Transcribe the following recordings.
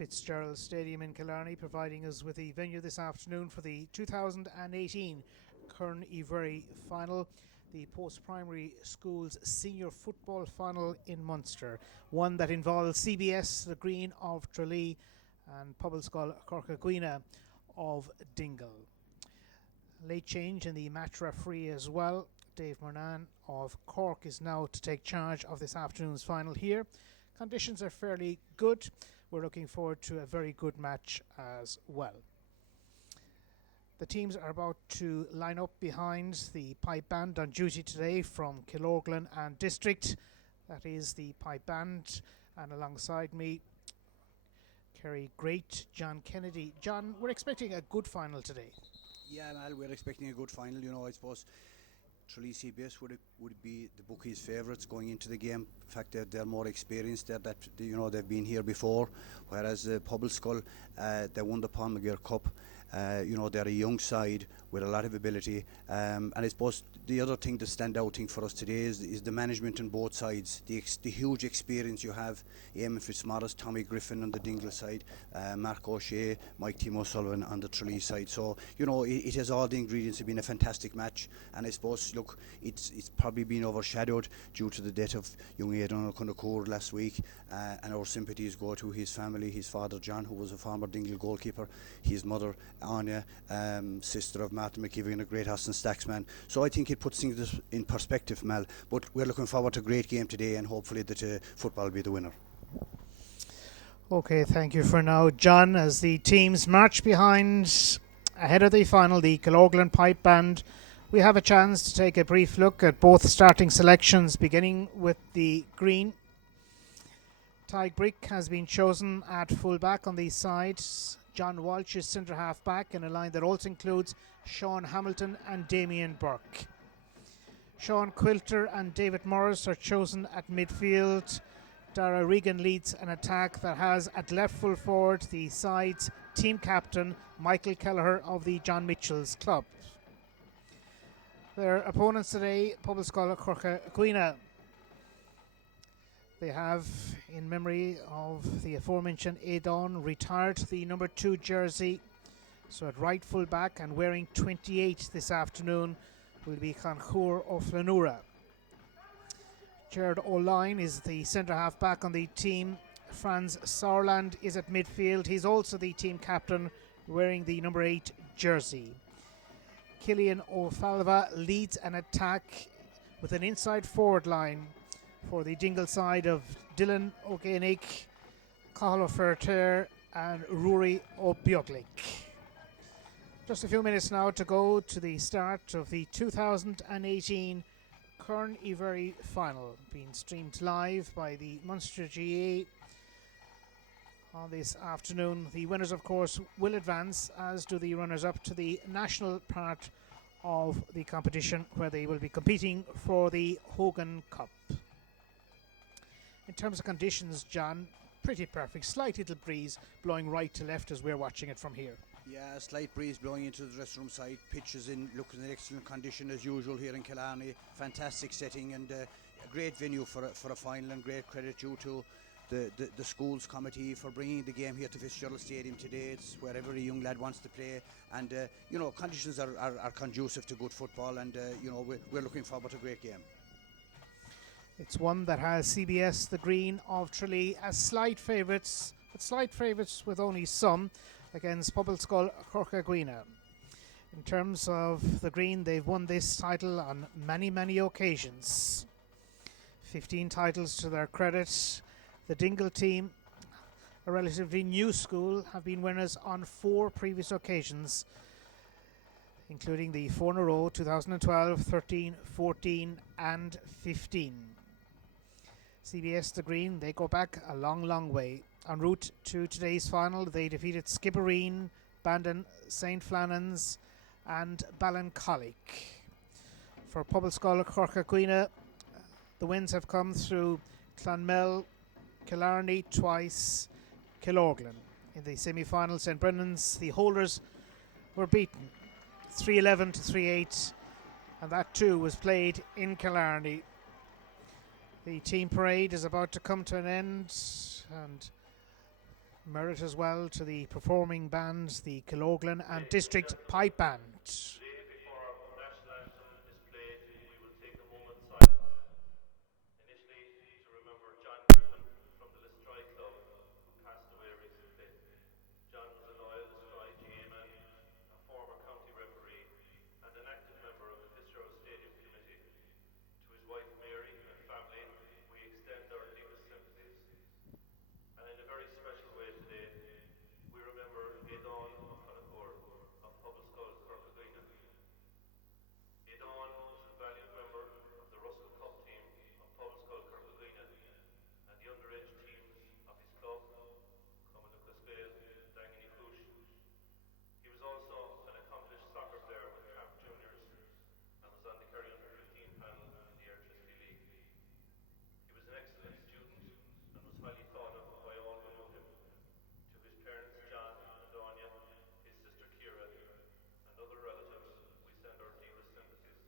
Fitzgerald Stadium in Killarney, providing us with the venue this afternoon for the 2018 Mhuirí final, the post-primary schools senior football final in Munster, one that involves CBS, the Green of Tralee, and Pobalscoil Chorca Dhuibhne of Dingle. Late change in the match referee as well. Dave Murnan of Cork is now to take charge of this afternoon's final here. Conditions are fairly good. We're looking forward to a very good match as well. The teams are about to line up behind the pipe band on duty today from Killorglin and District. That is the pipe band, and alongside me, Kerry Great, John Kennedy. John, we're expecting a good final today. Yeah, Mal, we're expecting a good final. You know, I suppose Tralee CBS would be the bookies' favourites going into the game. In fact, they're more experienced. They've been here before. Whereas Pobalscoil, they won the Pobalscoil Cup. They're a young side with a lot of ability. And I suppose the other thing, the standout thing for us today is the management on both sides. The huge experience you have. Eamon Fitzmaurice, Tommy Griffin on the Dingle side, Mark O'Shea, Mike Timo Sullivan on the Tralee side. So, it has all the ingredients. It's been a fantastic match. And I suppose, look, it's probably been overshadowed due to the death of young Ionad last week. And our sympathies go to his family, his father John, who was a former Dingle goalkeeper, his mother Áirne, sister of Martin McKibben, a great Austin Stacksman. So I think it puts things in perspective, Mel. But we're looking forward to a great game today, and hopefully that football will be the winner. Okay, thank you for now, John. As the teams march behind ahead of the final, the Killorglin Pipe Band, we have a chance to take a brief look at both starting selections, beginning with the green. Tadhg Brick has been chosen at full-back on these sides. John Walsh is centre-half back in a line that also includes Sean Hamilton and Damien Burke. Sean Quilter and David Morris are chosen at midfield. Dara Regan leads an attack that has at left full forward the side's team captain Michael Kelleher of the John Mitchell's club. Their opponents today, Pobalscoil Chorca Dhuibhne. They have, in memory of the aforementioned Éadan, retired the number 2 jersey. So at right full back and wearing 28 this afternoon will be Conchour O'Flanúra. Gerard O'Line is the centre half back on the team. Franz Sauerland is at midfield. He's also the team captain, wearing the number 8 jersey. Cillian O'Falva leads an attack with an inside forward line for the Dingle side of Dylan O'Ganig, Cathal O'Ferter and Rory O'Bioglick. Just a few minutes now to go to the start of the 2018 Mhuirí final, being streamed live by the Munster GA on this afternoon. The winners, of course, will advance, as do the runners-up, to the national part of the competition, where they will be competing for the Hogan Cup. In terms of conditions, John, pretty perfect. Slight little breeze blowing right to left as we're watching it from here. Yeah, a slight breeze blowing into the dressing room side. Pitch is looking in excellent condition as usual here in Killarney. Fantastic setting and a great venue for a final, and great credit due to the schools committee for bringing the game here to Fitzgerald Stadium today. It's where every young lad wants to play, and conditions are conducive to good football, and we're looking forward to a great game. It's one that has CBS, the Green of Tralee, as slight favourites, but slight favourites with only some, against Pobalscoil Chorca Dhuibhne. In terms of the Green, they've won this title on many, many occasions. 15 titles to their credit. The Dingle team, a relatively new school, have been winners on 4 previous occasions, including the 4 in a row, 2012, 13, 14 and 15. CBS, the Green, they go back a long, long way. En route to today's final, they defeated Skibbereen, Bandon, St. Flannan's and Ballincollig. For Pobalscoil Chorca Dhuibhne, the wins have come through Clonmel, Killarney twice, Killorglin. In the semi-final, St. Brennan's, the holders were beaten 3-11 to 3-8, and that too was played in Killarney. The team parade is about to come to an end, and Merit as well to the performing bands, the Kiloglan and District Pipe Band. Today, before our national anthem is played, we will take a moment's silence. Initially, to remember John Griffin from the Listry Club, who passed away recently. John was a loyal Listry GA-man, a former county referee, and an active member of the Fitzgerald Stadium Committee. To his wife Mhuirí and family, we extend our deepest sympathies. And in a very special way today, we remember Ionad of Pobalscoil Chorca Dhuibhne. Ionad was a valued member of the Russell Cup team of Pobalscoil Chorca Dhuibhne and the underage teams of his club, Feabhra, He was also an accomplished soccer player with Camp Juniors and was on the Kerry under-15 panel in the Airne League. He was an excellent student and was highly thought of by all who knew him. To his parents John and Áirne, his sister Cill, and other relatives, we send our deepest sympathies.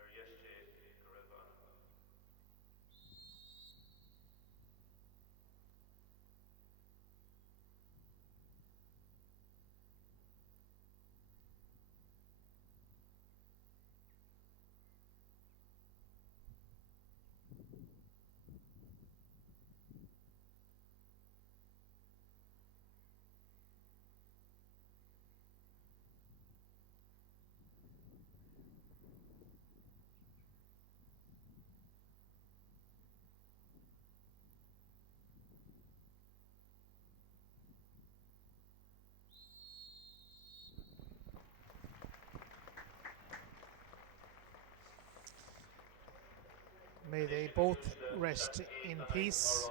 Réiteoir, Ghearltaigh. May they both rest in peace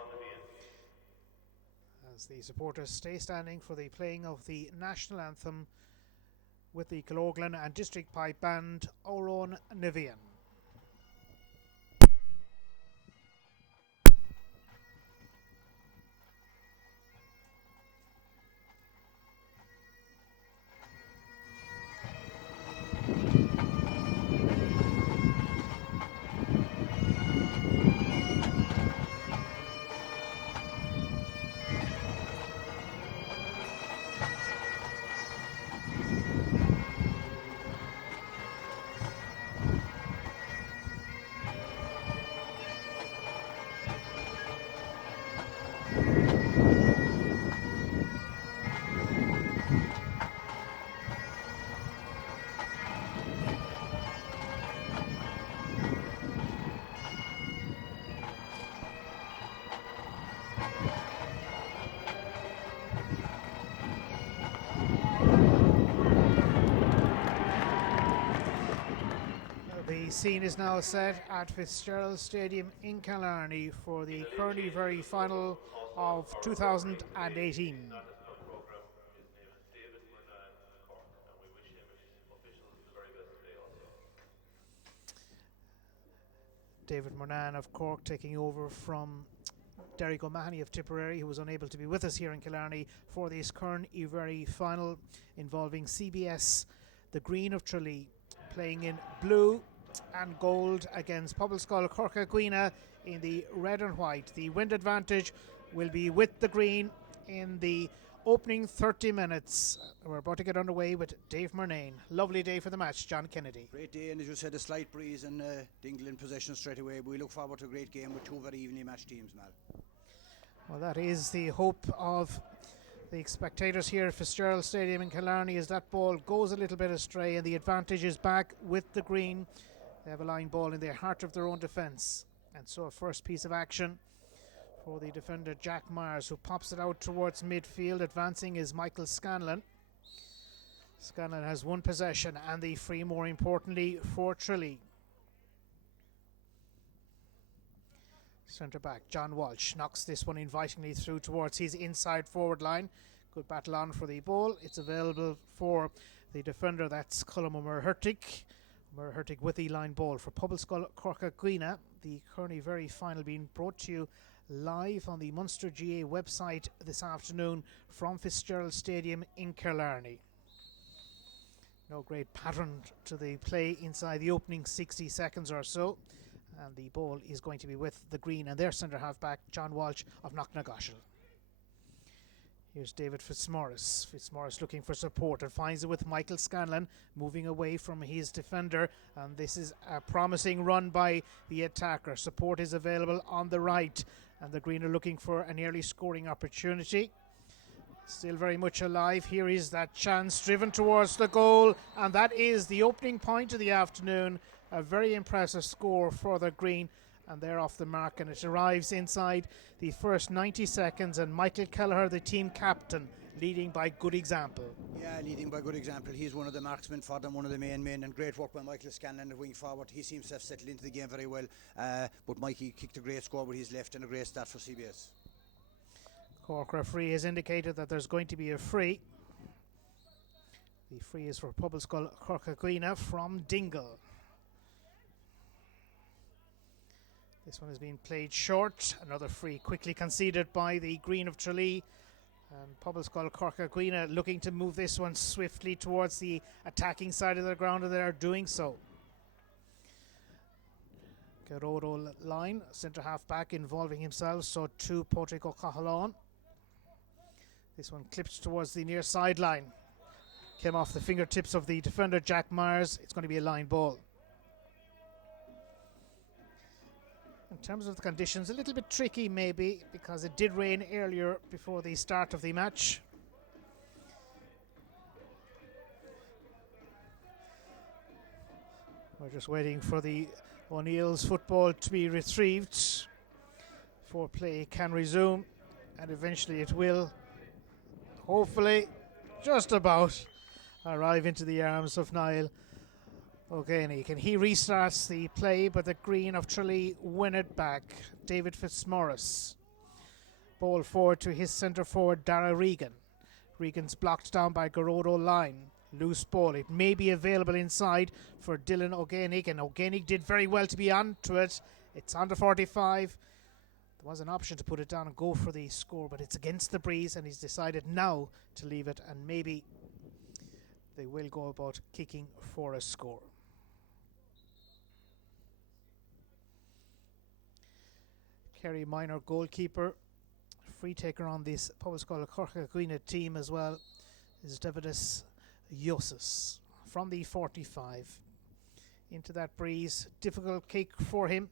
as the supporters stay standing for the playing of the national anthem with the Kiloglan and District Pipe Band, Óráin Nivian. The scene is now set at Fitzgerald Stadium in Killarney for the Kearney final of 2018. Program. His name is David Murnane of Cork, and we wish him and his officials the very best today also. David Murnane of Cork taking over from Derek O'Mahony of Tipperary, who was unable to be with us here in Killarney for this Kearney final involving CBS, the Green of Tralee, playing in blue and gold against Pobalscoil Chorca Dhuibhne in the red and white. The wind advantage will be with the Green in the opening 30 minutes. We're about to get underway with Dave Murnane. Lovely day for the match, John Kennedy. Great day, and as you said, a slight breeze and Dingle in possession straight away. But we look forward to a great game with two very evenly matched teams, Mal. Well, that is the hope of the spectators here at Fitzgerald Stadium in Killarney, as that ball goes a little bit astray and the advantage is back with the Green. They have a line ball in the heart of their own defence, and so a first piece of action for the defender Jack Myers, who pops it out towards midfield. Advancing is Michael Scanlon. Scanlon has one possession and the free, more importantly, for Tralee. Centre back John Walsh knocks this one invitingly through towards his inside forward line. Good battle on for the ball. It's available for the defender, that's Colm Mhuirí. Mhuirí with the line ball for Pobalscoil Chorca Dhuibhne. The Kearney final being brought to you live on the Munster GA website this afternoon from Fitzgerald Stadium in Killarney. No great pattern to the play inside the opening 60 seconds or so, and the ball is going to be with the Green and their centre half back John Walsh of Knocknagoshel. Here's David Fitzmaurice. Fitzmaurice looking for support and finds it with Michael Scanlon, moving away from his defender. And this is a promising run by the attacker. Support is available on the right. And the Green are looking for an early scoring opportunity. Still very much alive. Here is that chance driven towards the goal. And that is the opening point of the afternoon. A very impressive score for the Green. And they're off the mark, and it arrives inside the first 90 seconds, and Michael Kelleher, the team captain, leading by good example. Yeah, leading by good example. He's one of the marksmen for them, one of the main men, and great work by Michael Scanlon at wing forward. He seems to have settled into the game very well, but Mikey kicked a great score with his left and a great start for CBS. Cork referee has indicated that there's going to be a free. The free is for Pobalscoil Chorca Dhuibhne from Dingle. This one has been played short. Another free quickly conceded by the Green of Tralee. And Pobalscoil Chorca Dhuibhne looking to move this one swiftly towards the attacking side of the ground, and they are doing so. Ghearltaigh line, centre half back involving himself, so to Patrick O'Cahalon. This one clipped towards the near sideline. Came off the fingertips of the defender Jack Myers. It's going to be a line ball. In terms of the conditions, a little bit tricky maybe, because it did rain earlier before the start of the match. We're just waiting for the O'Neill's football to be retrieved before play can resume, and eventually it will, hopefully, just about arrive into the arms of Niall O'Geheny. Can he restarts the play, but the Green of Tralee win it back. David Fitzmaurice. Ball forward to his centre forward, Dara Regan. Regan's blocked down by Ghearltaigh line. Loose ball. It may be available inside for Dylan O'Geheny, and O'Geheny did very well to be onto it. It's under 45. There was an option to put it down and go for the score, but it's against the breeze, and he's decided now to leave it, and maybe they will go about kicking for a score. Kerry Minor goalkeeper. Free taker on this Pobalscoil Chorca Dhuibhne team as well is Davidus Yosis from the 45. Into that breeze. Difficult kick for him.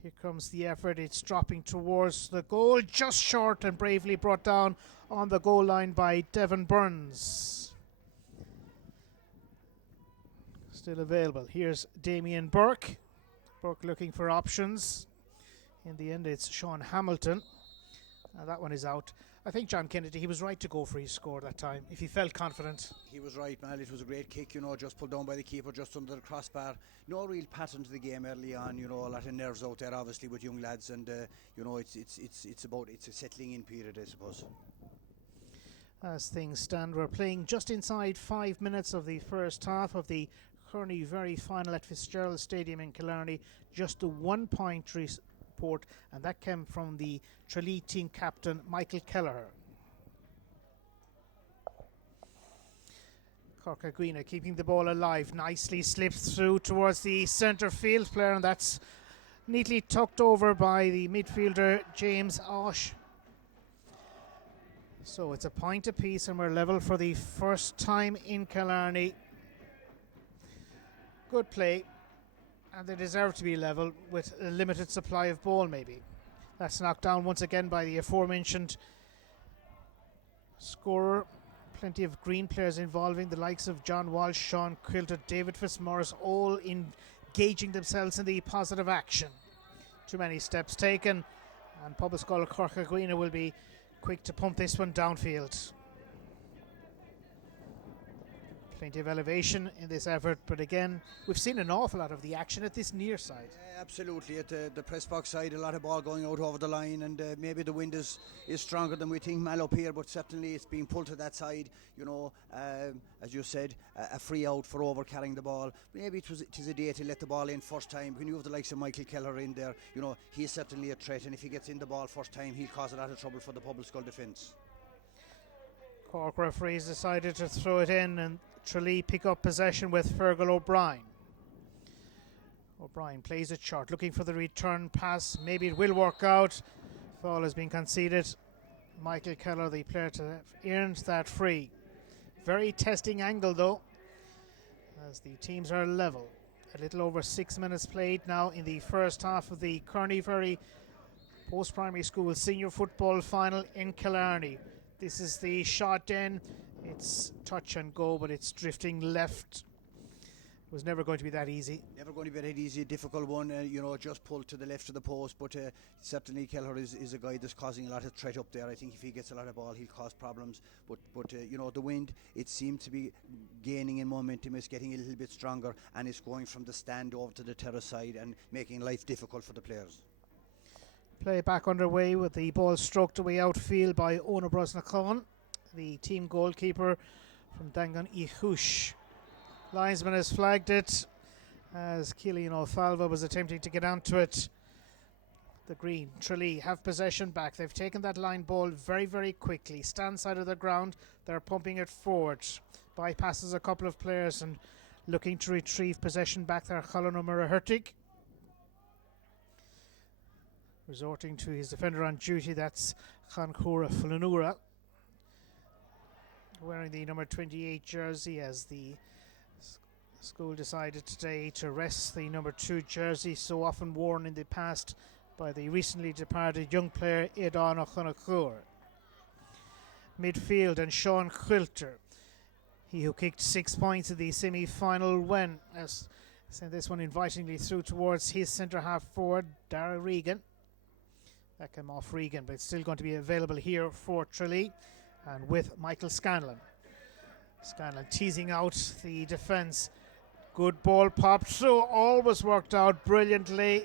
Here comes the effort. It's dropping towards the goal. Just short and bravely brought down on the goal line by Devon Burns. Still available. Here's Damien Burke. Burke looking for options. In the end, it's Sean Hamilton. That one is out. I think John Kennedy, he was right to go for his score that time, if he felt confident. He was right, man. It was a great kick, just pulled down by the keeper, just under the crossbar. No real pattern to the game early on, a lot of nerves out there, obviously, with young lads, and it's a settling in period, I suppose. As things stand, we're playing just inside 5 minutes of the first half of the Kearney final at Fitzgerald Stadium in Killarney. Just a 1 point report, and that came from the Tralee team captain Michael Kelleher. Chorca Dhuibhne keeping the ball alive, nicely slips through towards the centre field player, and that's neatly tucked over by the midfielder James Osh. So it's a point apiece, and we're level for the first time in Killarney. Good play, and they deserve to be level with a limited supply of ball maybe. That's knocked down once again by the aforementioned scorer. Plenty of Green players involving the likes of John Walsh, Sean Quilter, David Fitzmaurice, all engaging themselves in the positive action. Too many steps taken, and Pobalscoil Chorca Dhuibhne will be quick to pump this one downfield. Plenty of elevation in this effort, but again, we've seen an awful lot of the action at this near side. Yeah, absolutely, at the press box side, a lot of ball going out over the line, and maybe the wind is stronger than we think, Mal, up here, but certainly it's being pulled to that side, as you said, a free out for over carrying the ball. Maybe it is a day to let the ball in first time. When you have the likes of Michael Kelleher in there, he is certainly a threat, and if he gets in the ball first time, he'll cause a lot of trouble for the Pobalscoil defence. Cork referees decided to throw it in, and Tralee pick up possession with Fergal O'Brien. O'Brien plays it short, looking for the return pass. Maybe it will work out. Foul has been conceded. Michael Keller, the player to have earned that free. Very testing angle though, as the teams are level. A little over 6 minutes played now in the first half of the Kearney Post-Primary School Senior Football Final in Killarney. This is the shot in. It's touch and go, but it's drifting left. It was never going to be that easy. Never going to be that easy, a difficult one, just pulled to the left of the post, but certainly Kelleher is a guy that's causing a lot of threat up there. I think if he gets a lot of ball, he'll cause problems, but the wind, it seemed to be gaining in momentum, it's getting a little bit stronger, and it's going from the stand over to the terrace side and making life difficult for the players. Play back underway with the ball stroked away outfield by Ona Brosnacon, the team goalkeeper from Dangan Ihush. Linesman has flagged it as Cillian O'Falva was attempting to get onto it. The Green, Tralee have possession back. They've taken that line ball very, very quickly. Stand side of the ground, they're pumping it forward. Bypasses a couple of players and looking to retrieve possession back there. Colin O'Murray-Hurtig. Resorting to his defender on duty, that's Chancura Flanura, wearing the number 28 jersey, as the school decided today to rest the number 2 jersey, so often worn in the past by the recently departed young player Aidan O'Connor. Midfield, and Sean Quilter, he who kicked 6 points in the semi-final win, as sent this one invitingly through towards his centre half forward, Dara Regan. That came off Regan, but it's still going to be available here for Tralee, and with Michael Scanlon. Scanlon teasing out the defence. Good ball popped through, always worked out brilliantly.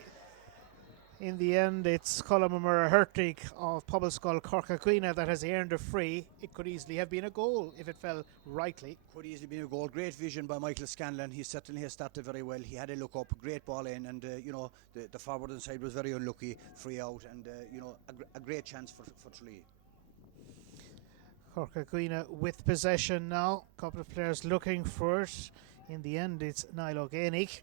In the end, it's Colm O'Murray-Hurtig of Pobalscoil Chorca Dhuibhne that has earned a free. It could easily have been a goal if it fell rightly. Could easily been a goal. Great vision by Michael Scanlon. He certainly has started very well. He had a look up, great ball in, and the forward and side was very unlucky, free out, and a great chance for Tralee. Chorca Dhuibhne with possession now. A couple of players looking for it. In the end, it's Niall O'Génig.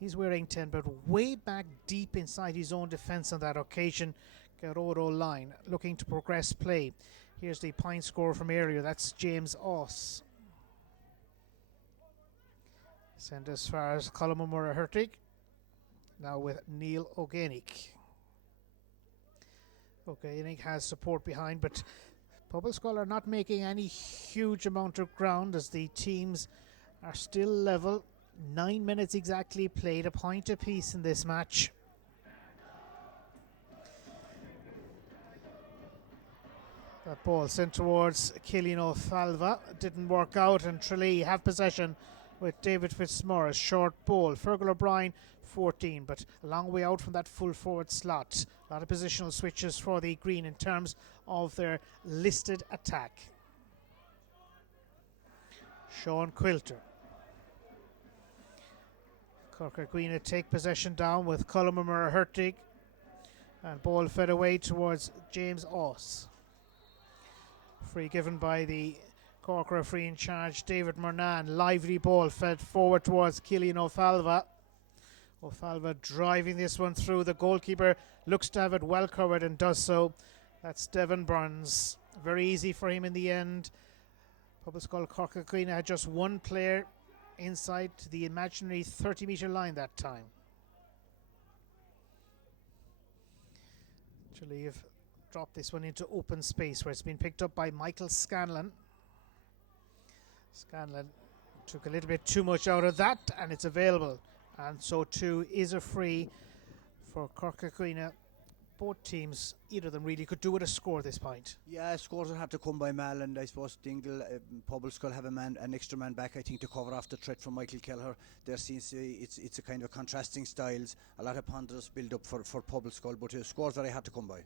He's wearing 10, but way back deep inside his own defence on that occasion. Garoro line looking to progress play. Here's the point scorer from area. That's James Oss. Sent as far as Colm O'Murray-Hurtig. Now with Neil O'Génig. O'Génig has support behind, but Pobalscoil are not making any huge amount of ground as the teams are still level. 9 minutes exactly played, a point apiece in this match. That ball sent towards Cillian O'Falva, didn't work out, and Tralee have possession with David Fitzmaurice. Short ball, Fergal O'Brien 14, but a long way out from that full forward slot. A lot of positional switches for the Green in terms of their listed attack. Sean Quilter. Chorca Dhuibhne take possession down with Colm O'Murray-Hurtig, and ball fed away towards James Oss. Free given by the Cork referee in charge, David Murnan. Lively ball fed forward towards Cillian O'Falva. O'Falva driving this one through. The goalkeeper looks to have it well covered and does so. That's Devon Burns. Very easy for him in the end. Pobalscoil Chorca Dhuibhne had just one player inside the imaginary 30-metre line that time. Tralee have dropped this one into open space where it's been picked up by Michael Scanlon. Scanlon took a little bit too much out of that, and it's available. And so too is a free for Chorca Dhuibhne. Both teams, either of them really could do with a score at this point. Yeah, scores will have to come by Mal, and I suppose Dingle, Pobalscoil have an extra man back, I think, to cover off the threat from Michael Kelleher. There seems it's a kind of contrasting styles, a lot of ponderous build up for Pobalscoil, but scores very hard to come by.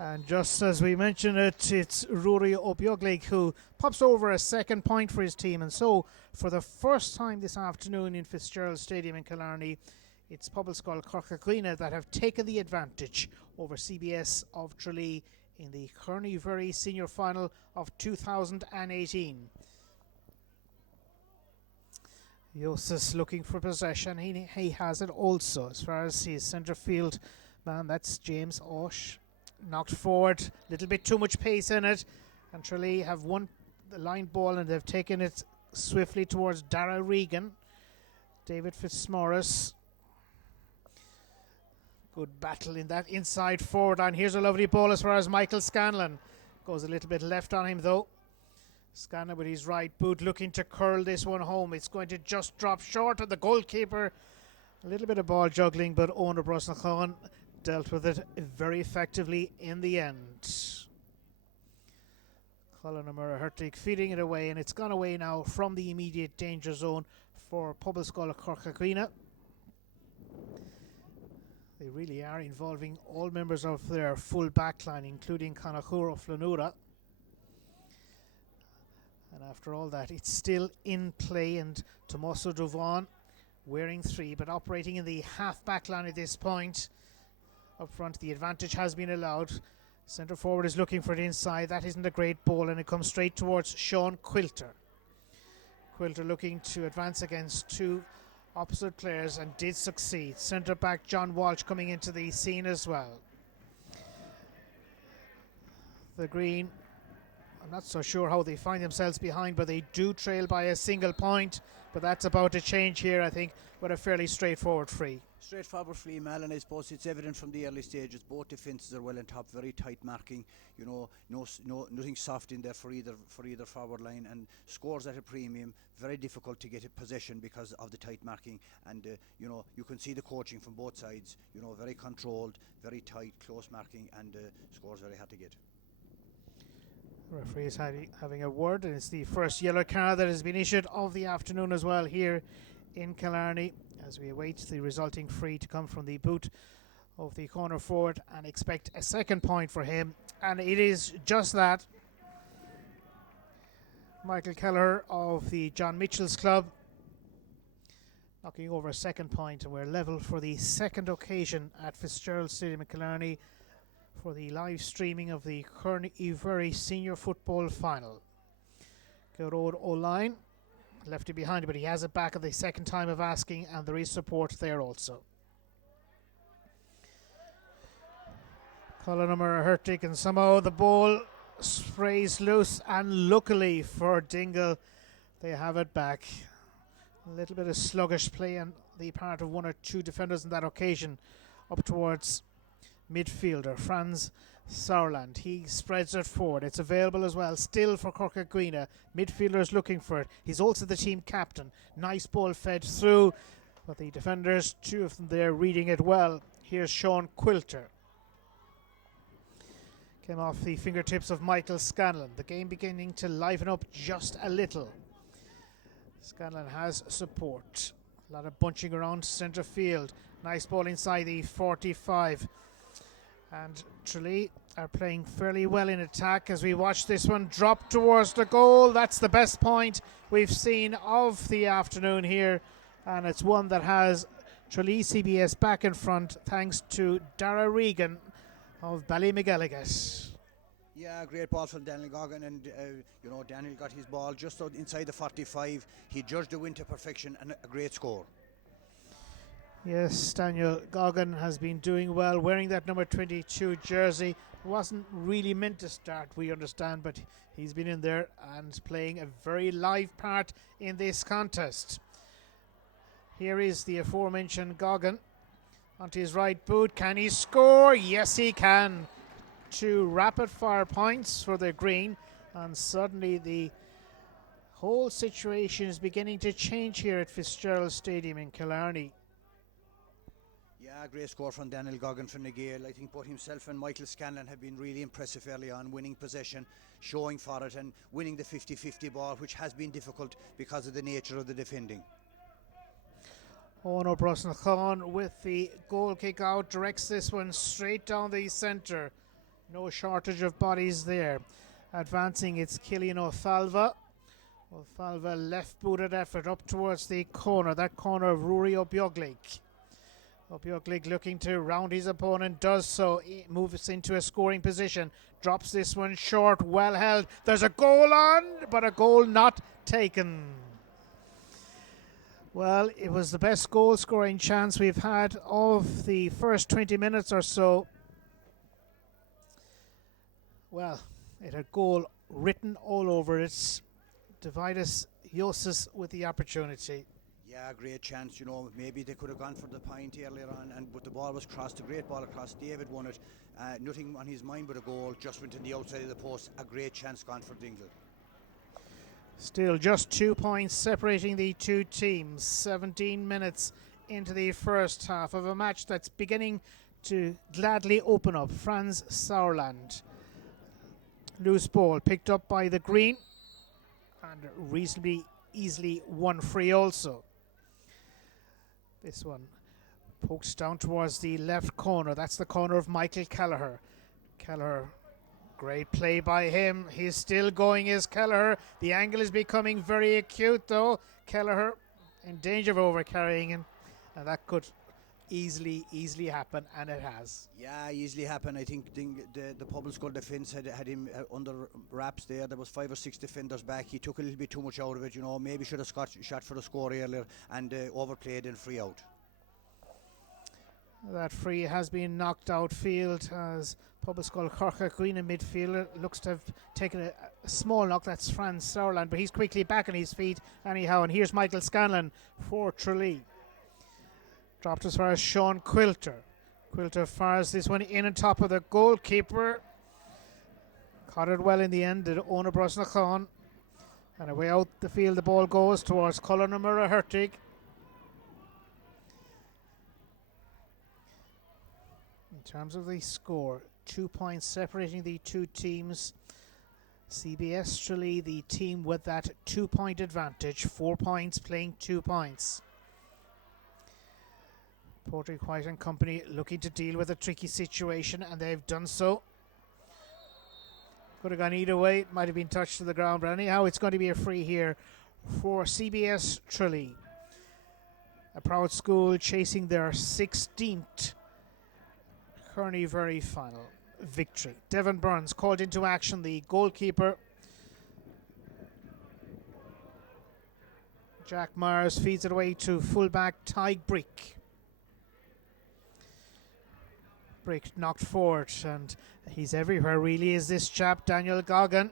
And just as we mentioned it, it's Rory O'Bioglig who pops over a second point for his team, and so for the first time this afternoon in Fitzgerald Stadium in Killarney, it's Pobalscoil Chorca Dhuibhne that have taken the advantage over CBS of Tralee in the Kearney Senior Final of 2018. Yosis looking for possession. He has it also as far as his centre field man. That's James Osh. knocked forward, a little bit too much pace in it, and Tralee have won the line ball and they've taken it swiftly towards Dara Regan. David Fitzmaurice. Good battle in that inside forward line. Here's a lovely ball as far as Michael Scanlon. Goes a little bit left on him though. Scanlon with his right boot looking to curl this one home. It's going to just drop short of the goalkeeper. A little bit of ball juggling, but Ionad Brosnahan dealt with it very effectively in the end. Colin Mhuirí feeding it away, and it's gone away now from the immediate danger zone for Pobalscoil Chorca Dhuibhne. They really are involving all members of their full back line, including Conachura Flanura. And after all that, it's still in play, and Tommaso Duvan wearing 3, but operating in the half back line at this point. Up front, the advantage has been allowed. Centre forward is looking for it inside. That isn't a great ball, and it comes straight towards Sean Quilter. Quilter looking to advance against 2 opposite players and did succeed. Centre back John Walsh coming into the scene as well. The Green, I'm not so sure how they find themselves behind, but they do trail by a single point. But that's about to change here, I think, with a fairly straightforward free. Straightforward free, Mal, and I suppose it's evident from the early stages. Both defences are well on top, very tight marking. You know, nothing soft in there for either forward line, and scores at a premium. Very difficult to get a possession because of the tight marking, and you know, you can see the coaching from both sides. You know, very controlled, very tight, close marking, and scores very hard to get. Referee is having a word, and it's the first yellow card that has been issued of the afternoon as well here in Killarney, as we await the resulting free to come from the boot of the corner forward and expect a second point for him, and it is just that. Michael Kelleher of the John Mitchell's club knocking over a second point, and we're level for the second occasion at Fitzgerald Stadium in Killarney for the live streaming of the Réiteoir Senior Football Final. Gearóid O'Line left it behind, but he has it back at the second time of asking, and there is support there also. Colin Mhuirí, and somehow the ball sprays loose, and luckily for Dingle, they have it back. A little bit of sluggish play on the part of 1 or 2 defenders on that occasion, up towards midfielder Franz Sauerland. He spreads it forward. It's available as well still for Chorca Dhuibhne. Midfielder is looking for it. He's also the team captain. Nice ball fed through, but the defenders, 2 of them there, reading it well. Here's Sean Quilter. Came off the fingertips of Michael Scanlon. The game beginning to liven up just a little. Scanlon has support. A lot of bunching around centre field. Nice ball inside the 45. And Tralee are playing fairly well in attack as we watch this one drop towards the goal. That's the best point we've seen of the afternoon here, and it's one that has Tralee CBS back in front thanks to Dara Regan of Ballymcgilligan. Yeah, great ball from Daniel Goggin, and you know, Daniel got his ball just out inside the 45. He judged the win to perfection, and a great score. Yes, Daniel Goggin has been doing well, wearing that number 22 jersey. Wasn't really meant to start, we understand, but he's been in there and playing a very live part in this contest. Here is the aforementioned Goggin onto his right boot. Can he score? Yes, he can. 2 rapid fire points for the Green, and suddenly the whole situation is beginning to change here at Fitzgerald Stadium in Killarney. Yeah, great score from Daniel Goggin from the Gael. I think both himself and Michael Scanlon have been really impressive early on, winning possession, showing for it, and winning the 50-50 ball, which has been difficult because of the nature of the defending. Ionad Brosnahan with the goal kick out directs this one straight down the centre. No shortage of bodies there. Advancing, it's Cillian O'Falva. O'Falva left-booted effort up towards the corner. That corner of Rory O'Bjoglig. O'Bjoglig looking to round his opponent, does so. He moves into a scoring position. Drops this one short, well held. There's a goal on, but a goal not taken. Well, it was the best goal scoring chance we've had of the first 20 minutes or so. Well, it had goal written all over it. Dividus Iosis with the opportunity. Yeah, great chance, you know, maybe they could have gone for the point earlier on, but the ball was crossed, a great ball across, David won it, nothing on his mind but a goal, just went to the outside of the post, a great chance gone for Dingle. Still just 2 points separating the two teams, 17 minutes into the first half of a match that's beginning to gladly open up. Franz Sauerland. Loose ball picked up by the green and reasonably easily won free also. This one pokes down towards the left corner. That's the corner of Michael Kelleher. Kelleher, great play by him. He's still going, is Kelleher. The angle is becoming very acute though. Kelleher in danger of overcarrying him, and that could easily happen, and it has. Yeah, easily happen. I think the Pobalscoil defence had him under wraps there. There was 5 or 6 defenders back. He took a little bit too much out of it, you know, maybe should have shot for the score earlier and overplayed and free out. That free has been knocked outfield as Pobalscoil Chorca Dhuibhne midfielder looks to have taken a small knock. That's Franz Sauerland, but he's quickly back on his feet anyhow, and here's Michael Scanlon for Tralee. Dropped as far as Sean Quilter. Quilter fires this one in on top of the goalkeeper. Caught it well in the end, did Ona Brosnachon. And away out the field the ball goes towards Cullen Mhuirí. In terms of the score, 2 points separating the two teams. CBS Tralee, the team with that 2 point advantage, 4 points playing 2 points. Portrait White and company looking to deal with a tricky situation, and they've done so. Could have gone either way, it might have been touched to the ground, but anyhow it's going to be a free here for CBS Tralee. A proud school chasing their 16th Kearney final victory. Devon Burns called into action, the goalkeeper. Jack Myers feeds it away to fullback Tig Brick. Brick knocked forward, and he's everywhere really, is this chap Daniel Goggin.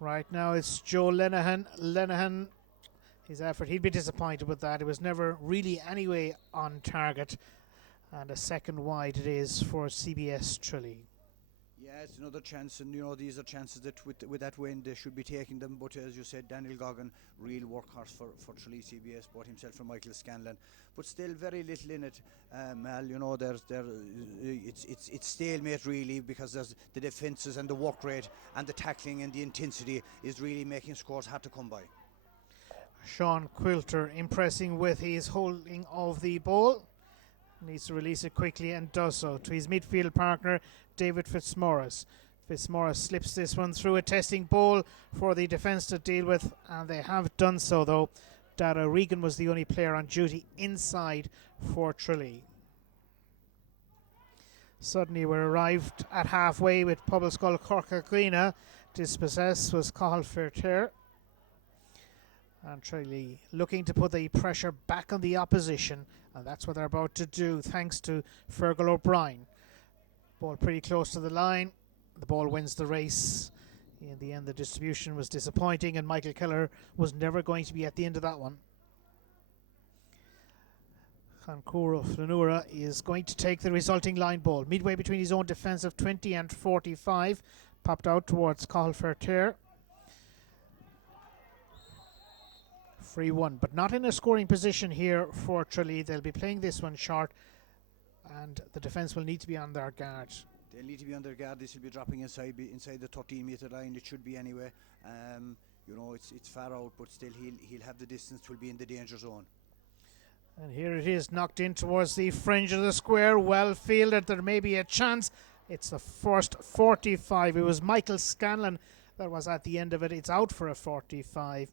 Right now it's Joe Lenihan, his effort, he'd be disappointed with that. It was never really anyway on target, and a second wide it is for CBS Tralee. Yeah, it's another chance, and you know, these are chances that with that win they should be taking them, but as you said, Daniel Goggin, real workhorse for Tralee CBS, both himself and Michael Scanlon, but still very little in it. Mal, you know, it's stalemate really, because there's the defences and the work rate and the tackling and the intensity is really making scores hard to come by. Sean Quilter impressing with his holding of the ball. Needs to release it quickly and does so to his midfield partner David Fitzmaurice. Fitzmaurice slips this one through, a testing ball for the defence to deal with, and they have done so though. Dara Regan was the only player on duty inside for Tralee. Suddenly we're arrived at halfway with Pobalscoil Chorca Dhuibhne. Dispossessed was Ghearltaigh. And Tralee looking to put the pressure back on the opposition, and that's what they're about to do thanks to Fergal O'Brien. Ball pretty close to the line. The ball wins the race. In the end the distribution was disappointing, and Michael Keller was never going to be at the end of that one. Chancura Flanura is going to take the resulting line ball midway between his own defence of 20 and 45. Popped out towards Ghearltaigh. Free one, but not in a scoring position here for Tralee. They'll be playing this one short, and the defence will need to be on their guard. They'll need to be on their guard. This will be dropping inside the 13-metre line. It should be anyway. You know, it's far out, but still he'll have the distance. Will be in the danger zone. And here it is, knocked in towards the fringe of the square. Well fielded. There may be a chance. It's the first 45. It was Michael Scanlon that was at the end of it. It's out for a 45.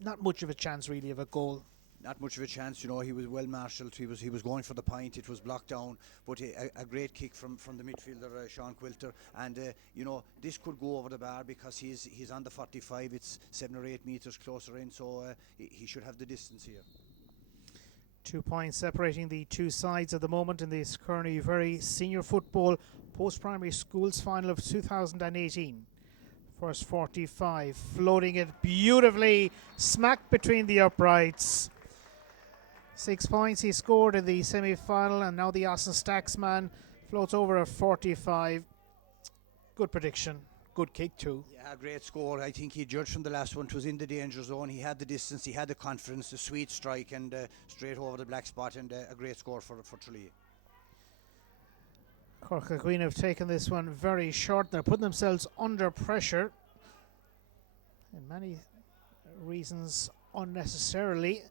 Not much of a chance really of a goal. Not much of a chance, you know. He was well marshalled. He was going for the point. It was blocked down, but a great kick from the midfielder Sean Quilter, and you know, this could go over the bar because he's on the 45. It's 7 or 8 metres closer in, so he should have the distance here. 2 points separating the two sides at the moment in this Kearney senior football post-primary schools final of 2018. First 45, floating it beautifully, smack between the uprights. 6 points he scored in the semi-final, and now the Austin Stacks man floats over at 45. Good prediction, good kick too. Yeah, great score. I think he judged from the last one. It was in the danger zone. He had the distance, he had the confidence, the sweet strike, and straight over the black spot, and a great score for Tralee. Chorca Dhuibhne have taken this one very short. They're putting themselves under pressure, in many reasons unnecessarily.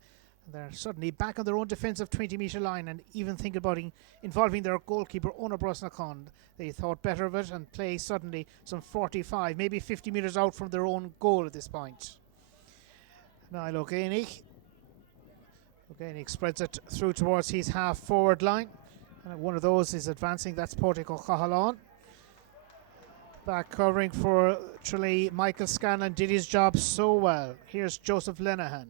They're suddenly back on their own defensive 20-metre line, and even thinking about involving their goalkeeper Ionad Brosnaconn. They thought better of it and play suddenly some 45, maybe 50 metres out from their own goal at this point. Niall O'Gainigh spreads it through towards his half-forward line. And one of those is advancing, that's Pádraig O'Cahalán. Back covering for Tralee, Michael Scanlon did his job so well. Here's Joseph Lenihan.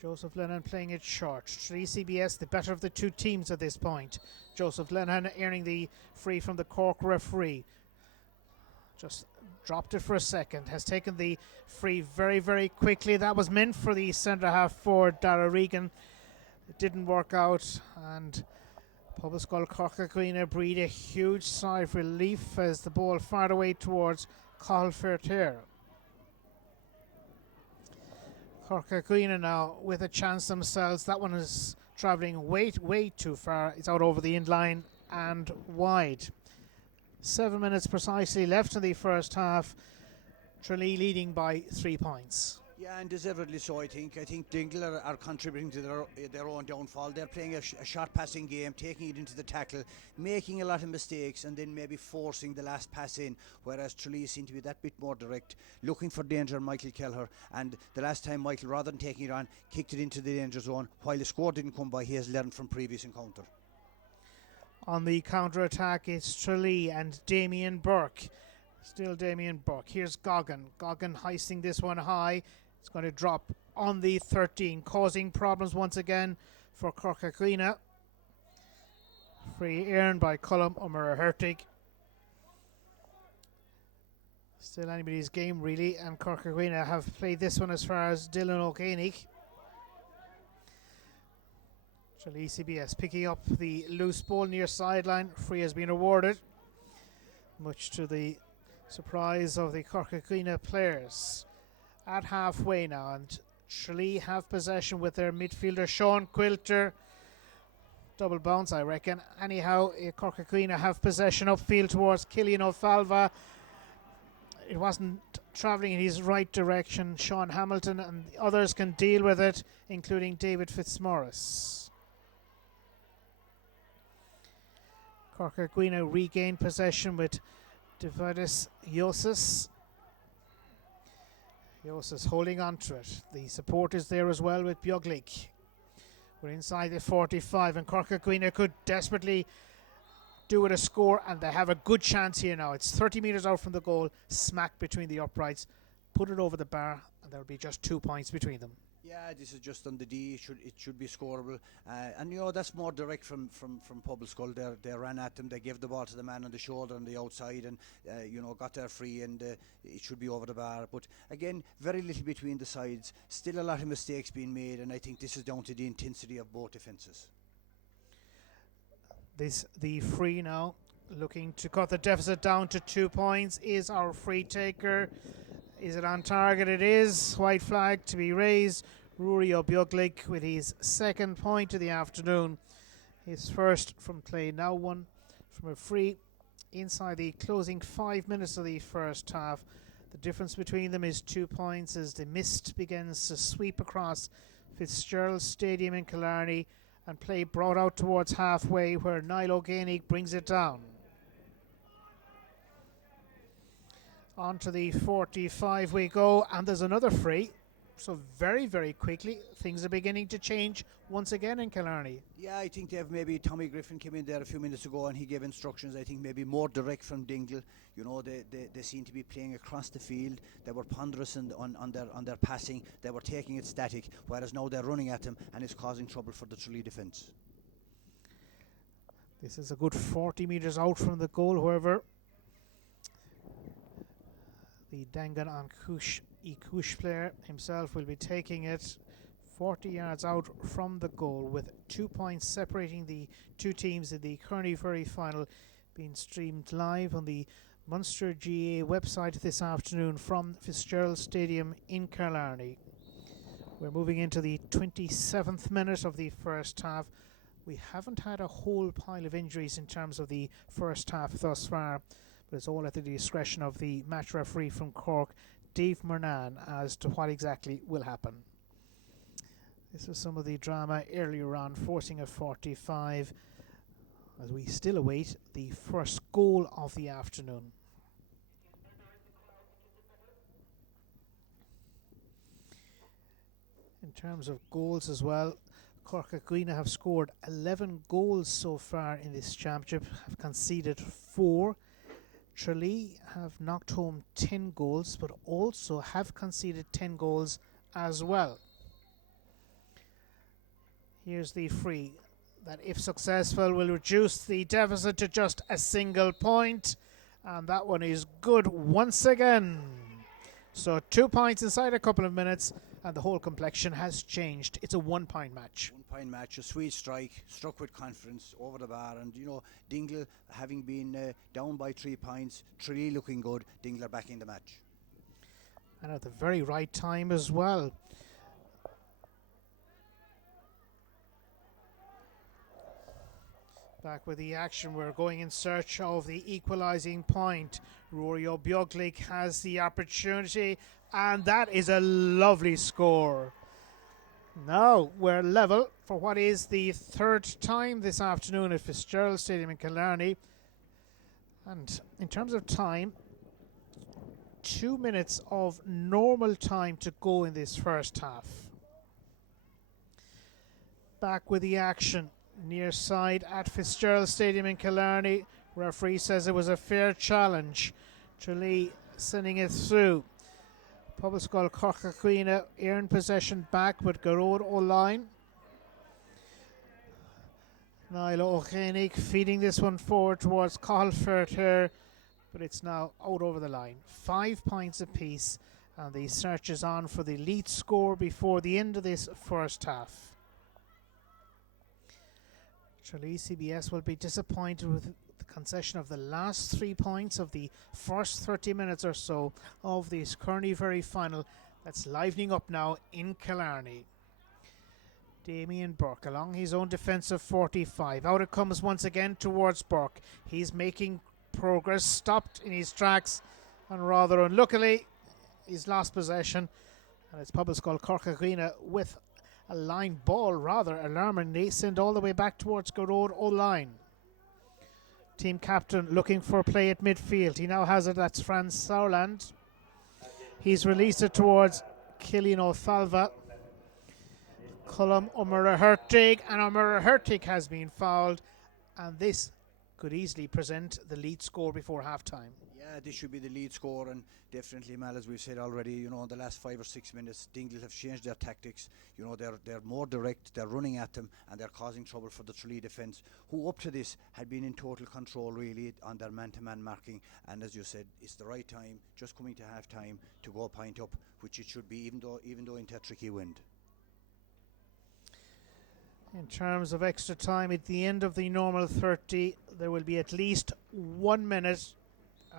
Joseph Lenihan playing it short. Tralee CBS, the better of the two teams at this point. Joseph Lenihan earning the free from the Cork referee. Just dropped it for a second. Has taken the free very, very quickly. That was meant for the centre half forward, Dara Regan. It didn't work out, and Pobalscoil Chorca Dhuibhne breathed a huge sigh of relief as the ball fired away towards Ghearltaigh. Chorca Dhuibhne now with a chance themselves. That one is travelling way too far. It's out over the end line and wide. 7 minutes precisely left in the first half. Tralee leading by 3 points. Yeah, and deservedly so, I think. I think Dingle are contributing to their own downfall. They're playing a short passing game, taking it into the tackle, making a lot of mistakes, and then maybe forcing the last pass in, whereas Tralee seem to be that bit more direct, looking for danger, Michael Kelleher. And the last time Michael, rather than taking it on, kicked it into the danger zone. While the score didn't come by, he has learned from previous encounter. On the counter-attack, it's Tralee and Damien Burke. Still Damien Burke. Here's Goggin. Goggin heisting this one high. It's going to drop on the 13, causing problems once again for Chorca Dhuibhne. Free earned by Colm O'Mara-Hertig. Still anybody's game, really, and Chorca Dhuibhne have played this one as far as Dylan O'Gainigh. Tralee CBS picking up the loose ball near sideline. Free has been awarded, much to the surprise of the Chorca Dhuibhne players. At halfway now, and Tralee have possession with their midfielder Sean Quilter. Double bounce, I reckon. Anyhow, Chorca Dhuibhne have possession upfield towards Cillian O'Falva. It wasn't travelling in his right direction. Sean Hamilton and the others can deal with it, including David Fitzmaurice. Chorca Dhuibhne regained possession with Dividis Yosis. Yosis holding on to it. The support is there as well with Bjuglik. We're inside the 45, and Chorca Dhuibhne could desperately do with a score, and they have a good chance here now. It's 30 metres out from the goal, smack between the uprights. Put it over the bar, and there'll be just 2 points between them. Yeah, this is just on the D. It should be scoreable, and you know that's more direct from Pobalscoil. They ran at them. They gave the ball to the man on the shoulder on the outside, and got their free, and it should be over the bar. But again, very little between the sides. Still a lot of mistakes being made, and I think this is down to the intensity of both defences. The free now, looking to cut the deficit down to 2 points, is our free taker. Is it on target? It is. White flag to be raised. Rory O'Bjuglik with his second point of the afternoon. His first from play, now one from a free inside the closing 5 minutes of the first half. The difference between them is 2 points as the mist begins to sweep across Fitzgerald Stadium in Killarney, and play brought out towards halfway where Niall O'Gainigh brings it down. On to the 45 we go, and there's another free. So very, very quickly, things are beginning to change once again in Killarney. Yeah, I think maybe Tommy Griffin came in there a few minutes ago and he gave instructions, I think maybe more direct from Dingle. You know, they seem to be playing across the field. They were ponderous on their passing. They were taking it static, whereas now they're running at them, and it's causing trouble for the Tralee defence. This is a good 40 metres out from the goal, however. The Dangan and Kush player himself will be taking it 40 yards out from the goal, with 2 points separating the two teams in the Kearney-Ferry final, being streamed live on the Munster GA website this afternoon from Fitzgerald Stadium in Killarney. We're moving into the 27th minute of the first half. We haven't had a whole pile of injuries in terms of the first half thus far, but it's all at the discretion of the match referee from Cork, Dave Murnan, as to what exactly will happen. This was some of the drama earlier on, forcing a 45, as we still await the first goal of the afternoon. In terms of goals as well, Chorca Dhuibhne have scored 11 goals so far in this championship, have conceded 4. Tralee have knocked home 10 goals, but also have conceded 10 goals as well. Here's the free that, if successful, will reduce the deficit to just a single point, and that one is good once again. So 2 points inside a couple of minutes, and the whole complexion has changed. It's a 1 point match. 1 point match, a sweet strike, struck with confidence over the bar, and Dingle having been down by 3 points, Tralee looking good, Dingle back in the match. And at the very right time as well. Back with the action, we're going in search of the equalising point. Rory O'Bioglake has the opportunity, and that is a lovely score. Now we're level for what is the third time this afternoon at Fitzgerald Stadium in Killarney. And in terms of time, 2 minutes of normal time to go in this first half. Back with the action. Near side at Fitzgerald Stadium in Killarney. Referee says it was a fair challenge. Tralee sending it through. Pobalscoil Chorca Dhuibhne earned possession back with Gearóid O'Line. Niall O'Chénig feeding this one forward towards Réiteoir, but it's now out over the line. 5 points apiece, and the search is on for the lead score before the end of this first half. Tralee CBS will be disappointed with the concession of the last 3 points of the first 30 minutes or so of this Kearney-Ferry final that's livening up now in Killarney. Damien Burke along his own defensive 45. Out it comes once again towards Burke. He's making progress, stopped in his tracks, and rather unluckily he's lost possession, and it's Pobalscoil Chorca Dhuibhne with a line ball, rather alarmingly, sent all the way back towards Gearóid O'Line. Team captain looking for play at midfield. He now has it. That's Franz Sauerland. He's released it towards Cillian O'Falva. Colm Mhuirí, and Mhuirí has been fouled, and this could easily present the lead score before half time. Yeah, this should be the lead score, and definitely, Mal, as we've said already, in the last 5 or 6 minutes, Dingle have changed their tactics. They're more direct, they're running at them, and they're causing trouble for the Tralee defence, who up to this had been in total control really on their man-to-man marking. And as you said, it's the right time, just coming to half time, to go a point up, which it should be, even though in tricky wind. In terms of extra time, at the end of the normal 30, there will be at least 1 minute.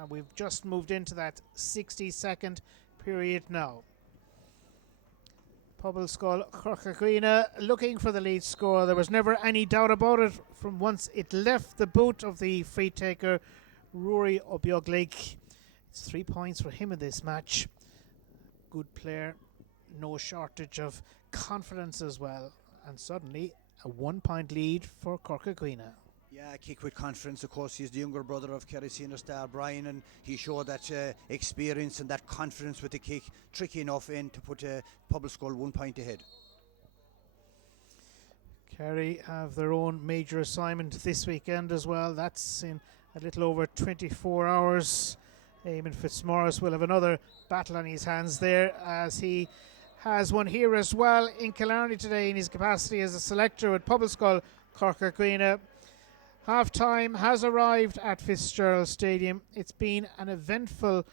We've just moved into that 60-second period now. Pobalscoil Chorca Dhuibhne looking for the lead score. There was never any doubt about it from once it left the boot of the free taker, Rory O'Bioglake. It's 3 points for him in this match. Good player, no shortage of confidence as well. And suddenly a 1 point lead for Chorca Dhuibhne. Yeah, kick with confidence. Of course, he's the younger brother of Kerry senior star Brian, and he showed that experience and that confidence with the kick. Tricky enough in to put Pobalscoil 1 point ahead. Kerry have their own major assignment this weekend as well. That's in a little over 24 hours. Eamon Fitzmaurice will have another battle on his hands there, as he has one here as well in Killarney today in his capacity as a selector with Pobalscoil Chorca Dhuibhne. Half time has arrived at Fitzgerald Stadium. It's been an eventful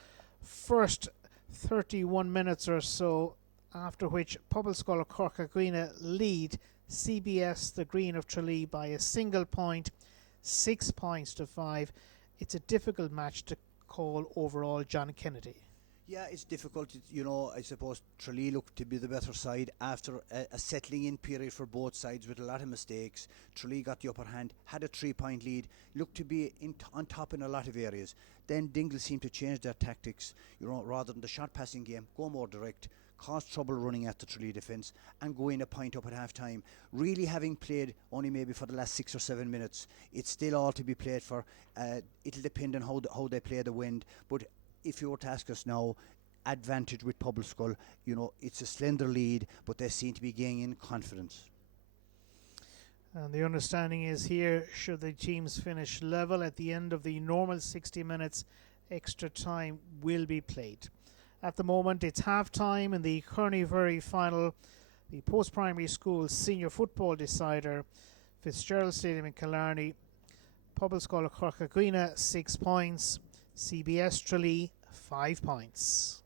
first 31 minutes or so, after which Pobalscoil Chorca Dhuibhne lead CBS, the Green of Tralee, by a single point, 6 points to 5. It's a difficult match to call overall, John Kennedy. Yeah, it's difficult. You know, I suppose Tralee looked to be the better side after a settling in period for both sides with a lot of mistakes. Tralee got the upper hand, had a 3-point lead, looked to be on top in a lot of areas. Then Dingle seemed to change their tactics, you know, rather than the short passing game, go more direct, cause trouble running at the Tralee defence, and go in a point up at half time. Really, having played only maybe for the last 6 or 7 minutes, it's still all to be played for. It'll depend on how they play the wind, but if you were to ask us now, advantage with Pobalscoil, you know, it's a slender lead, but they seem to be gaining confidence. And the understanding is here, should the teams finish level at the end of the normal 60 minutes, extra time will be played. At the moment, it's half time in the Mhuirí final, the post-primary school senior football decider, Fitzgerald Stadium in Killarney. Pobalscoil Chorca Dhuibhne 6 points, CBS Tralee 5 points.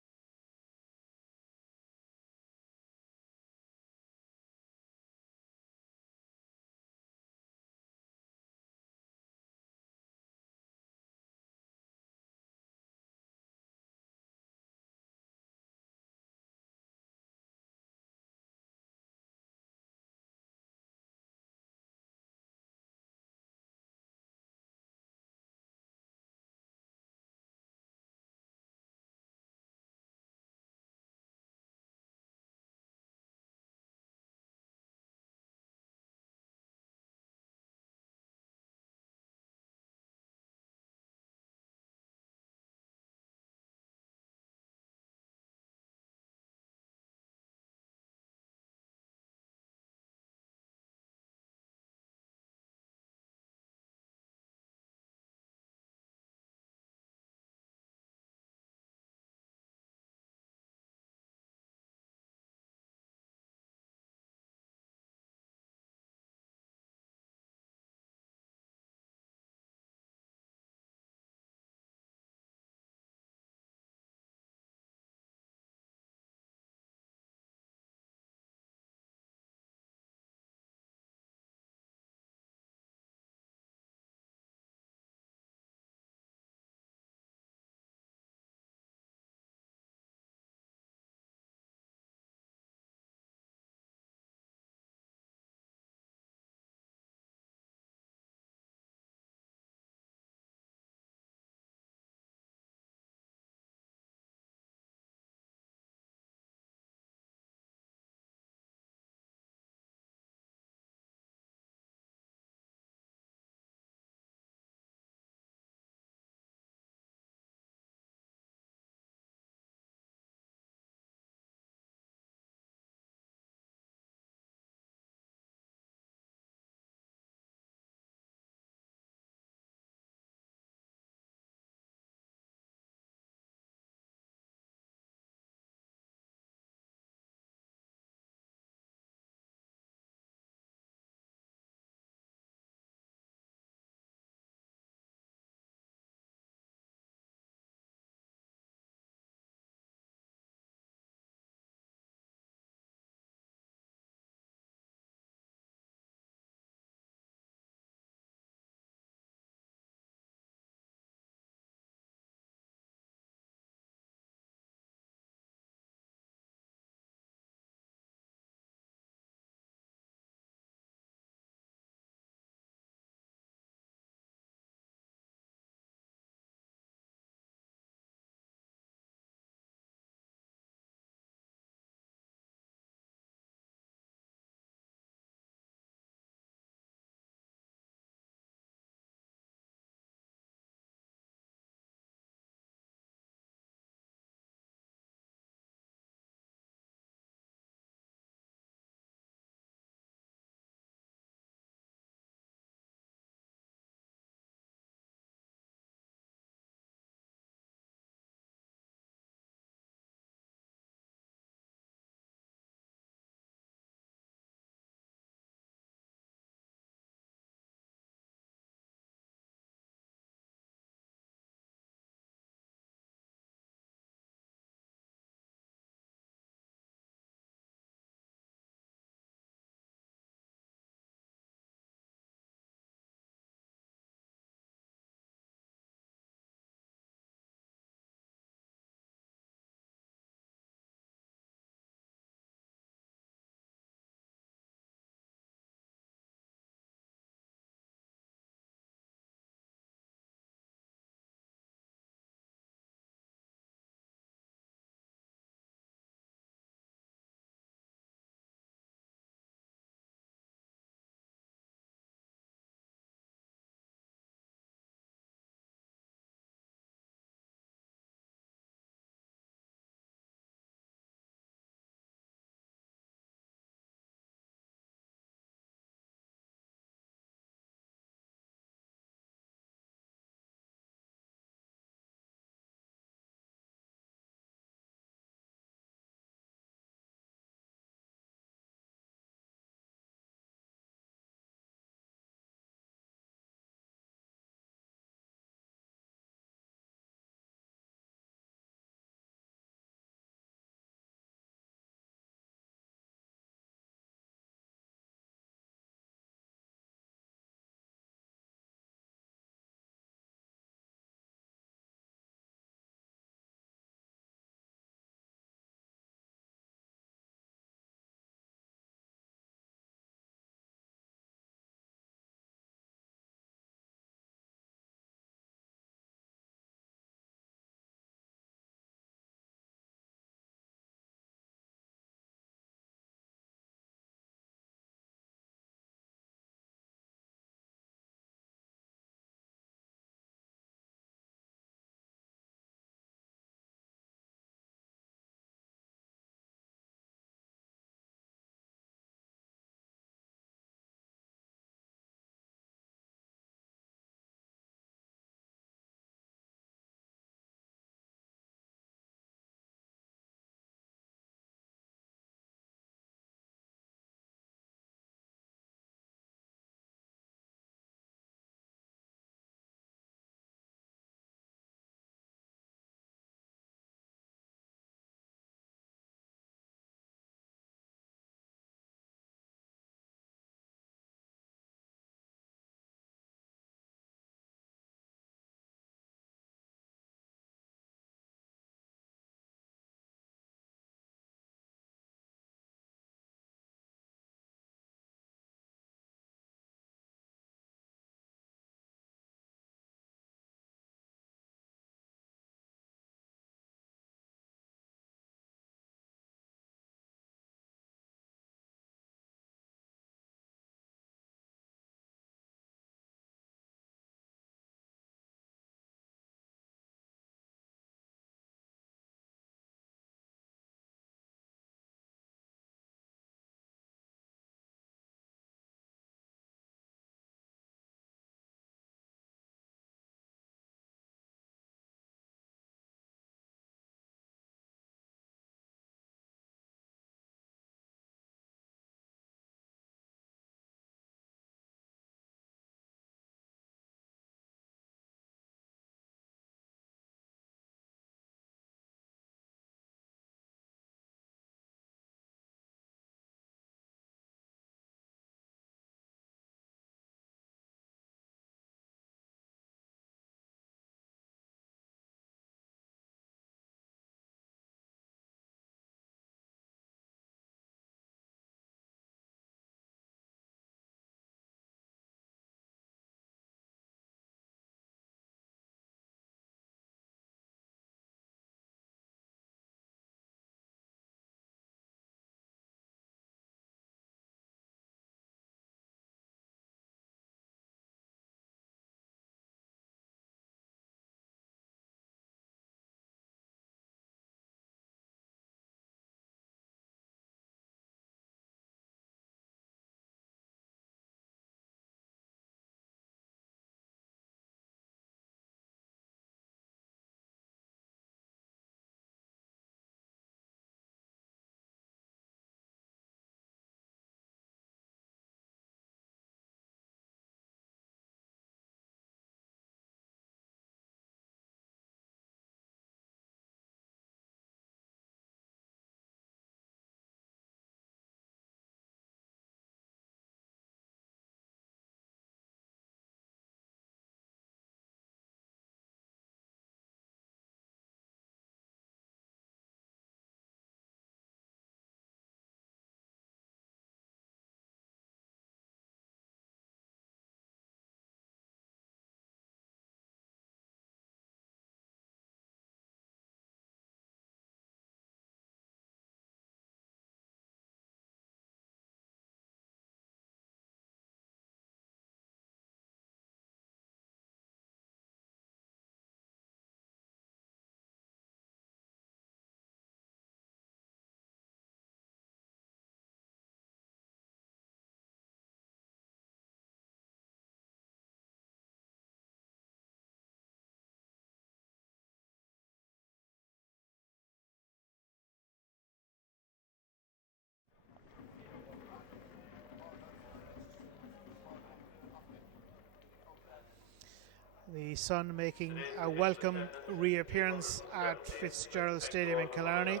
The sun making a welcome reappearance at Fitzgerald Stadium in Killarney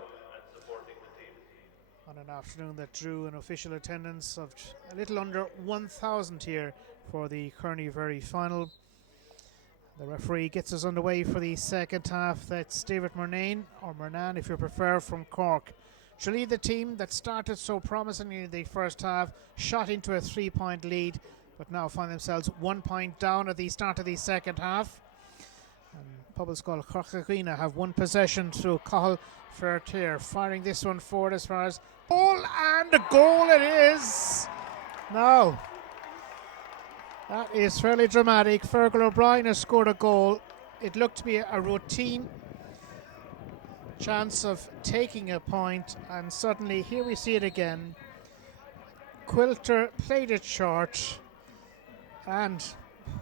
on an afternoon that drew an official attendance of a little under 1,000 here for the Kearney Very final. The referee gets us underway for the second half. That's David Murnane, or Murnane if you prefer, from Cork. Tralee, the team that started so promisingly in the first half, shot into a 3-point lead, but now find themselves 1 point down at the start of the second half. And Pobalscoil Chorca Dhuibhne have one possession through Réiteoir, firing this one forward as far as goal, and a goal it is. Now, that is fairly dramatic. Fergal O'Brien has scored a goal. It looked to be a routine chance of taking a point, and suddenly here we see it again. Quilter played it short, and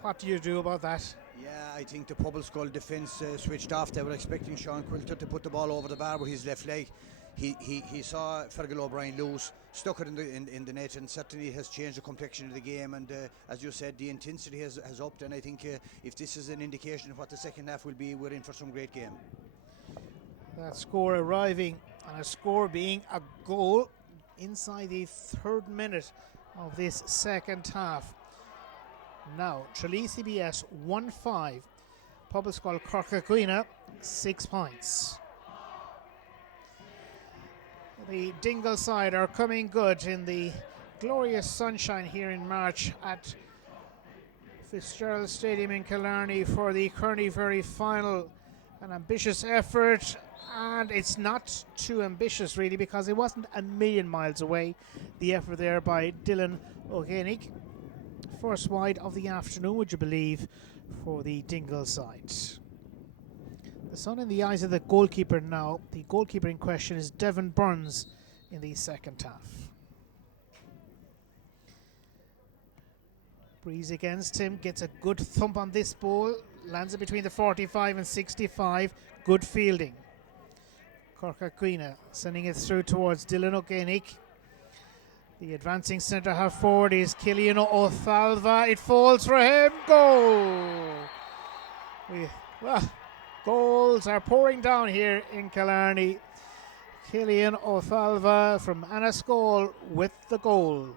what do you do about that? Yeah, I think the Pobalscoil defence switched off. They were expecting Sean Quilter to put the ball over the bar with his left leg. He saw Fergal O'Brien loose, stuck it in the net, and certainly has changed the complexion of the game. And as you said, the intensity has upped, and I think if this is an indication of what the second half will be, we're in for some great game. That score arriving, and a score being a goal inside the 3rd minute of this second half. Now, Tralee CBS 1-5, Pobalscoil Chorca Dhuibhne 6 points. The Dingle side are coming good in the glorious sunshine here in March at Fitzgerald Stadium in Killarney for the Kearney Very final. An ambitious effort, and it's not too ambitious really, because it wasn't a million miles away. The effort there by Dylan O'Géinic. First wide of the afternoon, would you believe, for the Dingle side. The sun in the eyes of the goalkeeper now. The goalkeeper in question is Devon Burns in the second half. Breeze against him, gets a good thump on this ball, lands it between the 45 and 65. Good fielding. Chorca Dhuibhne sending it through towards Dylan O'Géinic. The advancing centre half forward is Cillian O'Thalva. It falls for him. Goal! Goals are pouring down here in Killarney. Cillian O'Thalva from Anascole with the goal.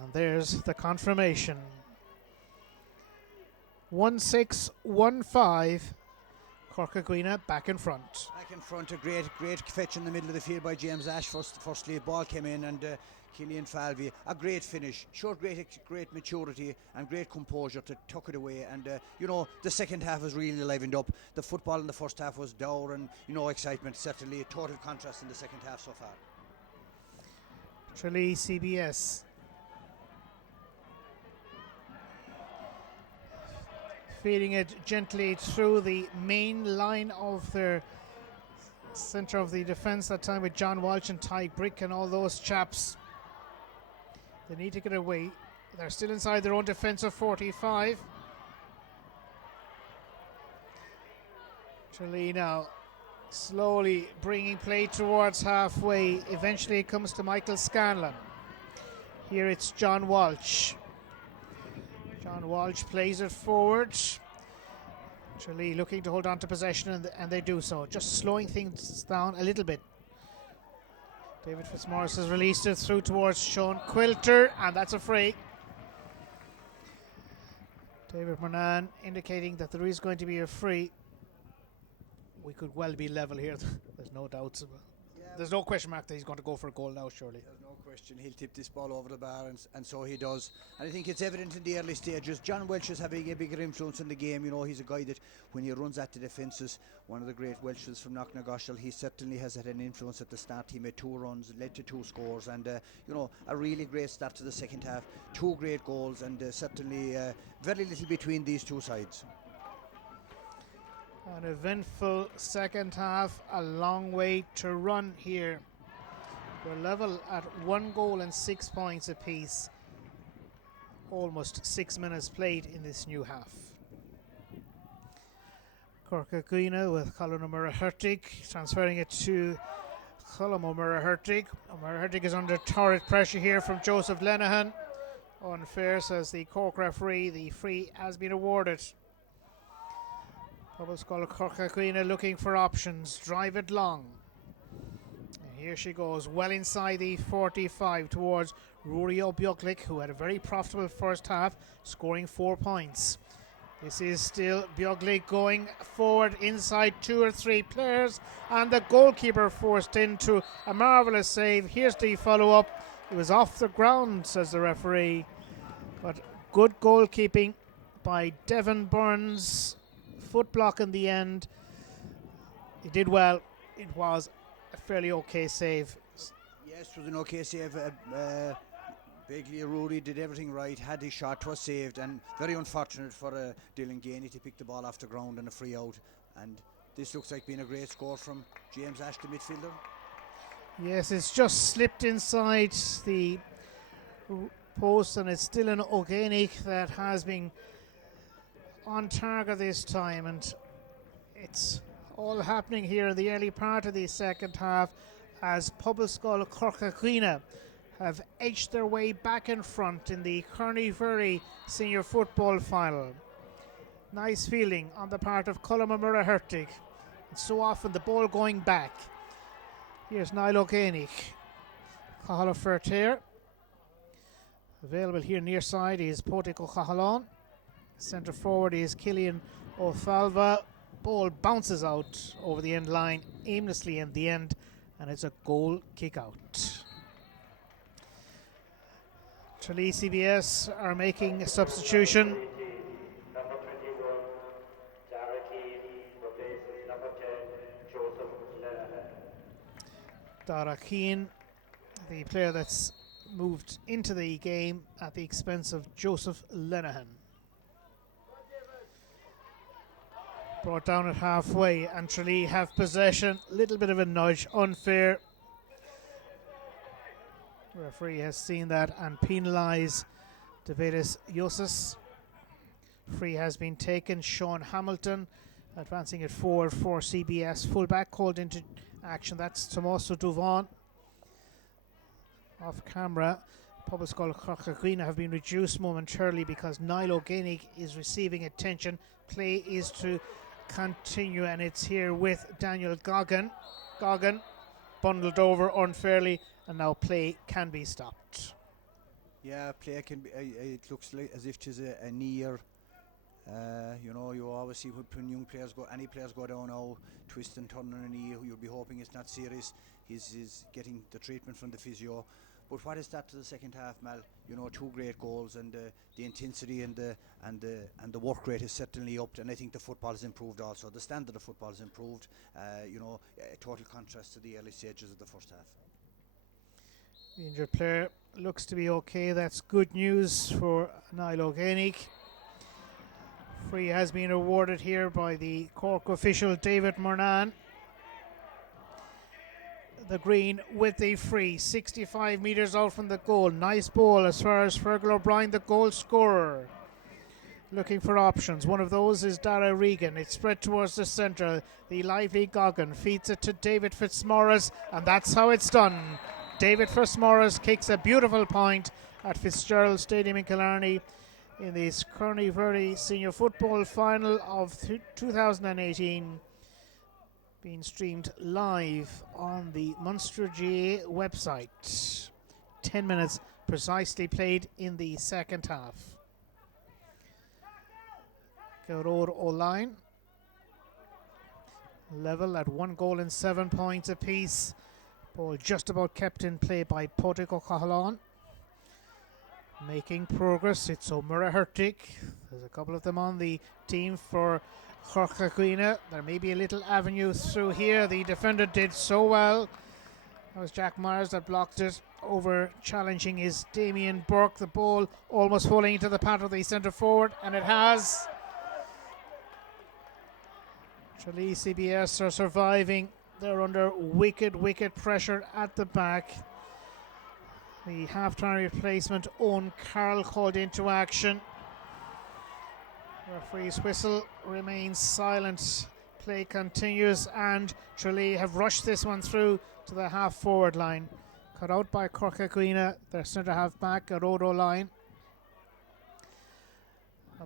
And there's the confirmation. 1-6-1-5. Chorca Dhuibhne back in front. Back in front, a great fetch in the middle of the field by James Ash. Firstly, ball came in, and Cillian Falvey, a great finish. Showed great maturity and great composure to tuck it away. And the second half has really livened up. The football in the first half was dour, and excitement. Certainly a total contrast in the second half so far. Tralee CBS. Feeding it gently through the main line of their centre of the defence that time with John Walsh and Ty Brick and all those chaps. They need to get away. They're still inside their own defensive 45. Tralee now slowly bringing play towards halfway. Eventually it comes to Michael Scanlon. Here it's John Walsh. John Walsh plays it forward. Tralee looking to hold on to possession, and they do so, just slowing things down a little bit. David Fitzmaurice has released it through towards Sean Quilter, and that's a free. David Murnane indicating that there is going to be a free. We could well be level here. There's no doubts about it. There's no question mark that he's going to go for a goal now, surely. There's no question. He'll tip this ball over the bar, and so he does. And I think it's evident in the early stages. John Welsh is having a bigger influence in the game. He's a guy that when he runs at the defences, one of the great Welshes from Knocknagoshel, he certainly has had an influence at the start. He made 2 runs, led to 2 scores, and a really great start to the second half. 2 great goals, and certainly very little between these two sides. An eventful second half, a long way to run here. We're level at 1 goal and 6 points apiece. Almost 6 minutes played in this new half. Chorca Dhuibhne with Colin O'Murray-Hurtig, transferring it to Colin O'Murray-Hurtig. O'Murray-Hurtig is under torrid pressure here from Joseph Lenihan. Unfair, says the Cork referee. The free has been awarded. Pobalscoil Chorca Dhuibhne looking for options. Drive it long. And here she goes, well inside the 45 towards Mhuirí Ghearltaigh, who had a very profitable first half, scoring 4 points. This is still Ghearltaigh going forward inside 2 or 3 players, and the goalkeeper forced into a marvellous save. Here's the follow-up. It was off the ground, says the referee, but good goalkeeping by Devon Burns. Foot block in the end. He did well. It was a fairly okay save. Yes, it was an okay save. Basically, Rory did everything right, had his shot, was saved, and very unfortunate for Dylan Gainey to pick the ball off the ground and a free out. And this looks like being a great score from James Ash, the midfielder. Yes, it's just slipped inside the post, and it's still an O'Gainey that has been on target this time, and it's all happening here in the early part of the second half as Pobalscoil Chorca Dhuibhne have edged their way back in front in the Mhuirí senior football final. Nice feeling on the part of Ghearltaigh. So often the ball going back. Here's Niall O'Gainey. Cathal Fertair. Available here near side is Póitico Cahalán. Centre forward is Cillian O'Falva. Ball bounces out over the end line aimlessly in the end, and it's a goal kick out. Tralee CBS are making a substitution. Number 21, replaces number 10, Joseph Lenihan. Dara Keane, the player that's moved into the game at the expense of Joseph Lenihan. Brought down at halfway, and Tralee have possession. Little bit of a nudge, unfair. Referee has seen that and penalised Davidis Yosis. Free has been taken. Sean Hamilton advancing it forward for CBS. Fullback called into action. That's Tommaso Duvan. Off camera, Pobalscoil Chorca Dhuibhne have been reduced momentarily because Niall O'Gainey is receiving attention. Play is to continue, and it's here with Daniel Goggin. Goggin bundled over unfairly, and now play can be stopped. Yeah, play can be. It looks like as if it's a near. You always see when young players go, any players go down now, twist and turn on a knee. You'll be hoping it's not serious. He's getting the treatment from the physio. But what is that to the second half, Mal? 2 great goals, and the intensity and the work rate is certainly upped, and I think the football has improved also. The standard of football has improved. A total contrast to the early stages of the first half. The injured player looks to be okay. That's good news for Niall O'Gainey. Free has been awarded here by the Cork official David Murnan. The green with the free, 65 metres out from the goal. Nice ball as far as Fergal O'Brien, the goal scorer. Looking for options. One of those is Dara Regan. It's spread towards the centre. The lively Goggin feeds it to David Fitzmaurice, and that's how it's done. David Fitzmaurice kicks a beautiful point at Fitzgerald Stadium in Killarney in the Mhuirí Senior Football Final of 2018. Being streamed live on the Munster GA website. 10 minutes precisely played in the second half. Ghearltaigh O-line. Level at 1 goal and 7 points apiece. Ball just about kept in play by Póitico Cahalán. Making progress. It's Mhuirí. There's a couple of them on the team for Chorca Dhuibhne. There may be a little avenue through here. The defender did so well. That was Jack Myers that blocked it. Over challenging is Damien Burke. The ball almost falling into the path of the centre forward, and it has. Tralee CBS are surviving. They're under wicked pressure at the back. The half-time replacement, Owen Carroll, called into action. Referee's whistle remains silent. Play continues, and Tralee have rushed this one through to the half-forward line. Cut out by Chorca Dhuibhne, their centre half-back, Ghearltaigh line.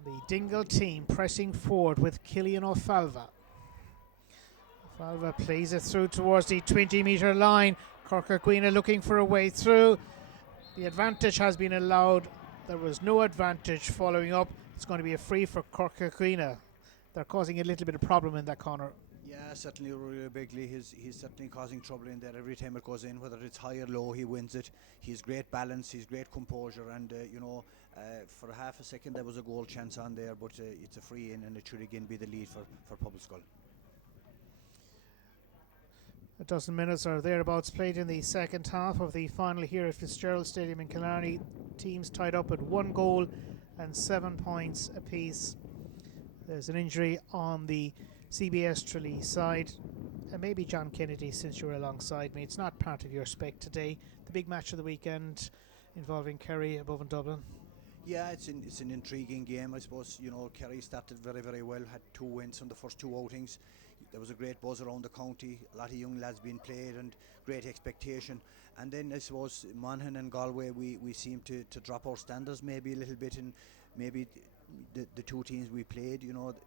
And the Dingle team pressing forward with Cillian O'Falva. O'Falva plays it through towards the 20-metre line. Chorca Dhuibhne looking for a way through. The advantage has been allowed. There was no advantage following up. It's going to be a free for Chorca Dhuibhne. They're causing a little bit of problem in that corner. Yeah, certainly really bigly. He's certainly causing trouble in there every time it goes in. Whether it's high or low, he wins it. He's great balance, he's great composure, and for half a second there was a goal chance on there, but it's a free in, and it should again be the lead for Pobalscoil. A dozen minutes or thereabouts played in the second half of the final here at Fitzgerald Stadium in Killarney. Teams tied up at 1 goal and 7 points apiece. There's an injury on the CBS Tralee side. And maybe John Kennedy, since you're alongside me, it's not part of your spec today. The big match of the weekend involving Kerry above in Dublin. Yeah, it's an intriguing game, I suppose. Kerry started very, very well, had 2 wins from the first 2 outings. There was a great buzz around the county, a lot of young lads being played and great expectation. And then I suppose Monaghan and Galway, we seem to drop our standards maybe a little bit, and maybe the 2 teams we played,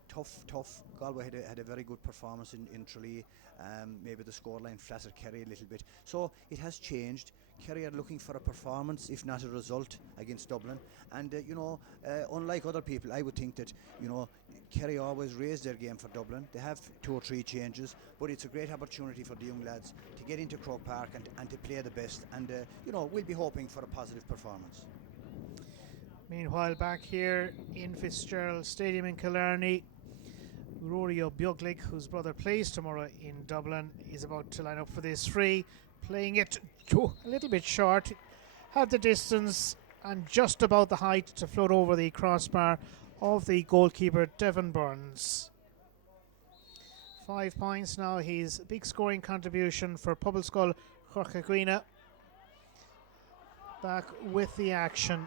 tough. Galway had a very good performance in Tralee. Maybe the scoreline flattered Kerry a little bit. So it has changed. Kerry are looking for a performance, if not a result, against Dublin. And, unlike other people, I would think that, Kerry always raise their game for Dublin. They have 2 or 3 changes, but it's a great opportunity for the young lads to get into Croke Park and to play the best. And, we'll be hoping for a positive performance. Meanwhile, back here in Fitzgerald Stadium in Killarney, Rory O'Buglig, whose brother plays tomorrow in Dublin, is about to line up for this free, playing it a little bit short, had the distance and just about the height to float over the crossbar of the goalkeeper Devon Burns. 5 points now, his big scoring contribution for Pobalscoil Chorca Dhuibhne. Back with the action.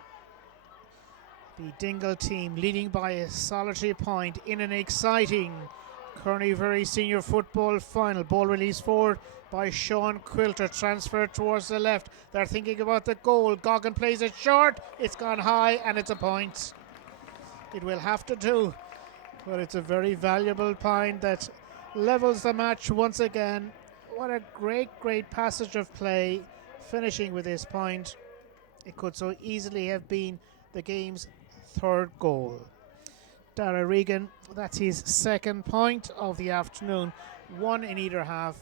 The Dingle team leading by a solitary point in an exciting Kearney Senior Football final. Ball released forward by Sean Quilter, transferred towards the left. They're thinking about the goal. Goggin plays it short. It's gone high and it's a point. It will have to do, but it's a very valuable point that levels the match once again. What a great passage of play, finishing with this point. It could so easily have been the game's 3rd goal. Dara Regan, that's his 2nd point of the afternoon, 1 in either half.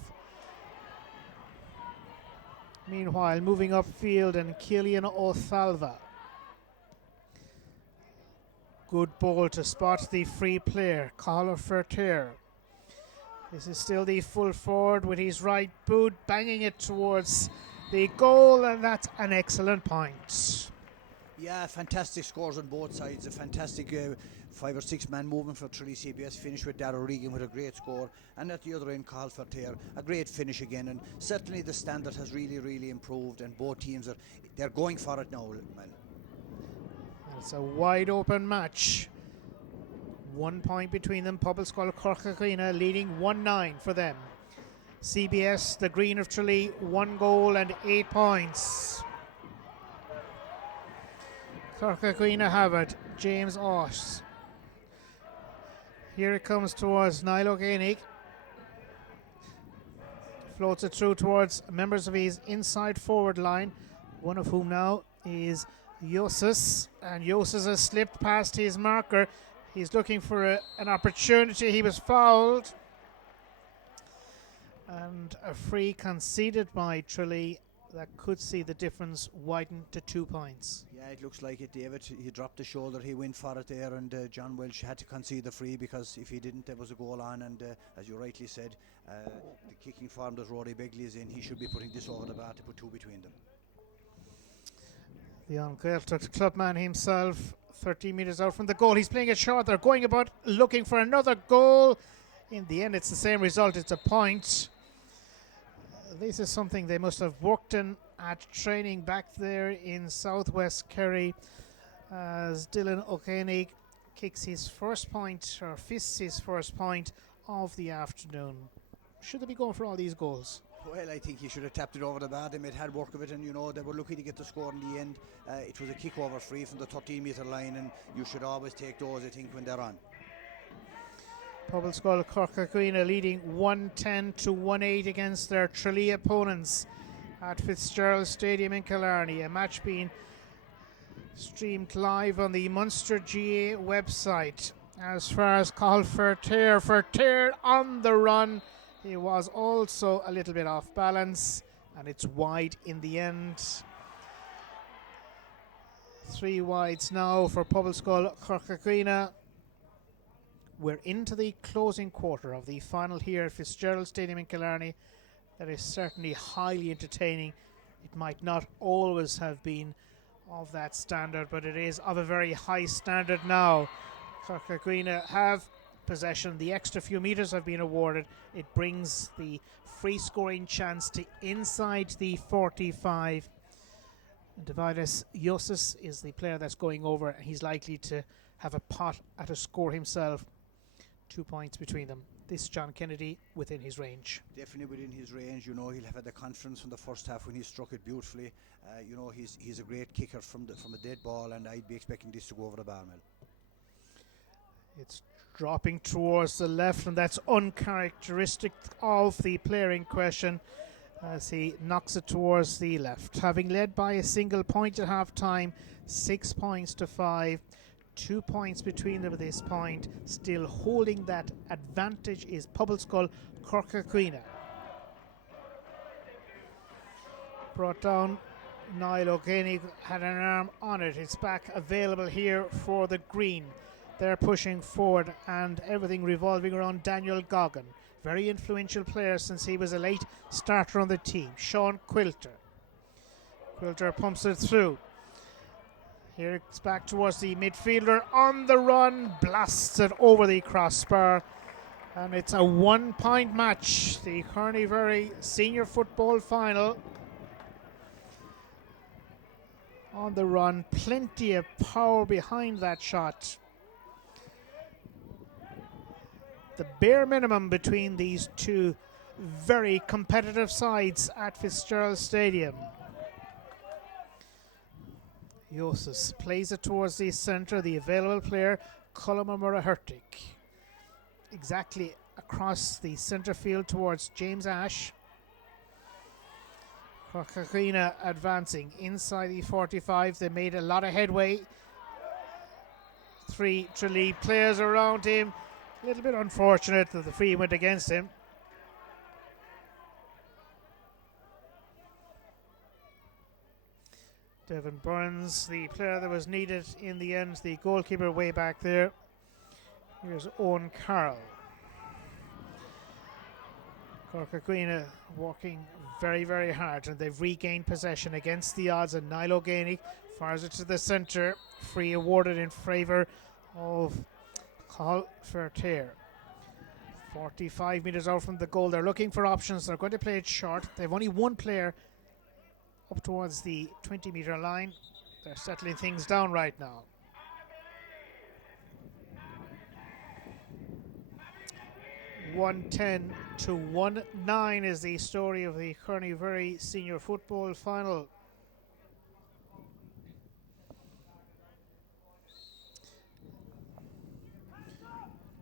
Meanwhile, moving upfield, and Cillian O'Falva. Good ball to spot the free player, Cathal Fertier. This is still the full forward with his right boot, banging it towards the goal, and that's an excellent point. Yeah, fantastic scores on both sides. A fantastic 5 or 6 man movement for Tralee CBS. Finished with Dara Regan with a great score, and at the other end, Cathal Fertier, a great finish again. And certainly the standard has really improved, and both teams they're going for it now. It's a wide open match. 1 point between them. Pobalscoil Chorca Dhuibhne leading 1-9 for them. CBS, the Green of Tralee, 1 goal and 8 points. Chorca Dhuibhne have it. James Oss. Here it comes towards Niall O'Génig. Floats it through towards members of his inside forward line, one of whom now is Yosis. And Yosis has slipped past his marker. He's looking for an opportunity. He was fouled. And a free conceded by Tralee that could see the difference widen to 2 points. Yeah, it looks like it, David. He dropped the shoulder, he went for it there, and John Welsh had to concede the free, because if he didn't, there was a goal on. And as you rightly said, the kicking form that Rory Begley is in, he should be putting this over the bar to put 2 between them. The Ghearltaigh clubman himself, 13 metres out from the goal. He's playing it short. They're going about looking for another goal. In the end, it's the same result. It's a point. This is something they must have worked in at training back there in southwest Kerry, as Dylan O'Génig kicks his first point, or fists his first point of the afternoon. Should they be going for all these goals? Well, I think he should have tapped it over the bar. They made hard work of it, and you know they were lucky to get the score in the end. It was a kick over free from the 13-metre line, and you should always take those, I think, when they're on. Pobalscoil Chorca Dhuibhne leading 110 to 1-8 against their Tralee opponents at Fitzgerald Stadium in Killarney. A match being streamed live on the Munster GA website. As far as Ghearltaigh on the run, he was also a little bit off balance, and it's wide in the end. 3 wides now for Pobalscoil Chorca Dhuibhne. We're into the closing quarter of the final here at Fitzgerald Stadium in Killarney. That is certainly highly entertaining. It might not always have been of that standard, but it is of a very high standard now. Chorca Dhuibhne have possession. The extra few metres have been awarded. It brings the free scoring chance to inside the 45. Dividus Iosis is the player that's going over. He's likely to have a pot at a score himself. 2 points between them. This John Kennedy within his range. Definitely within his range. You know, he'll have had the confidence from the first half when he struck it beautifully. You know, he's a great kicker from a dead ball, and I'd be expecting this to go over the bar, Mel. It's dropping towards the left, and that's uncharacteristic of the player in question as he knocks it towards the left. Having led by a single point at half time, 6 points to 5. 2 points between them at this point. Still holding that advantage is Pobalscoil Chorca Dhuibhne. Brought down. Niall O'Génig had an arm on it. It's back available here for the green. They're pushing forward, and everything revolving around Daniel Goggin. Very influential player since he was a late starter on the team. Sean Quilter. Quilter pumps it through. Here it's back towards the midfielder on the run, blasts it over the crossbar, and it's a 1 point match. The Carneybury Senior Football Final. On the run, plenty of power behind that shot. The bare minimum between these two very competitive sides at Fitzgerald Stadium. Iosis plays it towards the centre, the available player, Mhuirí. Exactly across the centre field towards James Ash. Chorca Dhuibhne advancing inside the 45. They made a lot of headway. 3 Tralee players around him. A little bit unfortunate that the free went against him. Devin Burns, the player that was needed in the end, the goalkeeper way back there. Here's Owen Carroll. Chorca Dhuibhne working very, very hard, and they've regained possession against the odds, and Niall O'Génig fires it to the centre. Free awarded in favour of Ghearltaigh. 45 metres out from the goal. They're looking for options. They're going to play it short. They've only one player up towards the 20-metre line. They're settling things down right now. (110 to 1-9) is the story of the Carneybury Senior Football Final.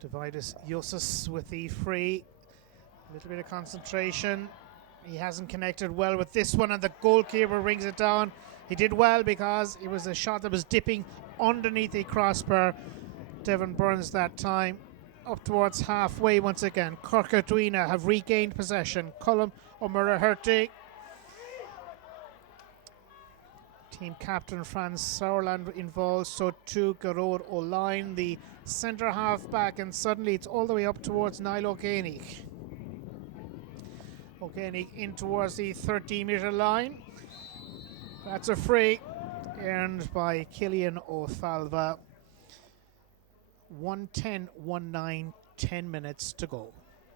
Dividus Iosis with the free. A little bit of concentration. He hasn't connected well with this one, and the goalkeeper rings it down. He did well because it was a shot that was dipping underneath the crossbar. Devin Burns that time. Up towards halfway once again. Chorca Dhuibhne have regained possession. Mhuirí. Team captain Franz Sauerland involved, so too Gearóid O'Line, the centre half back, and suddenly it's all the way up towards Niall O'Génig. O'Génig in towards the 13-metre line. That's a free earned by Cillian O'Falva. 1-10, 10 minutes to go.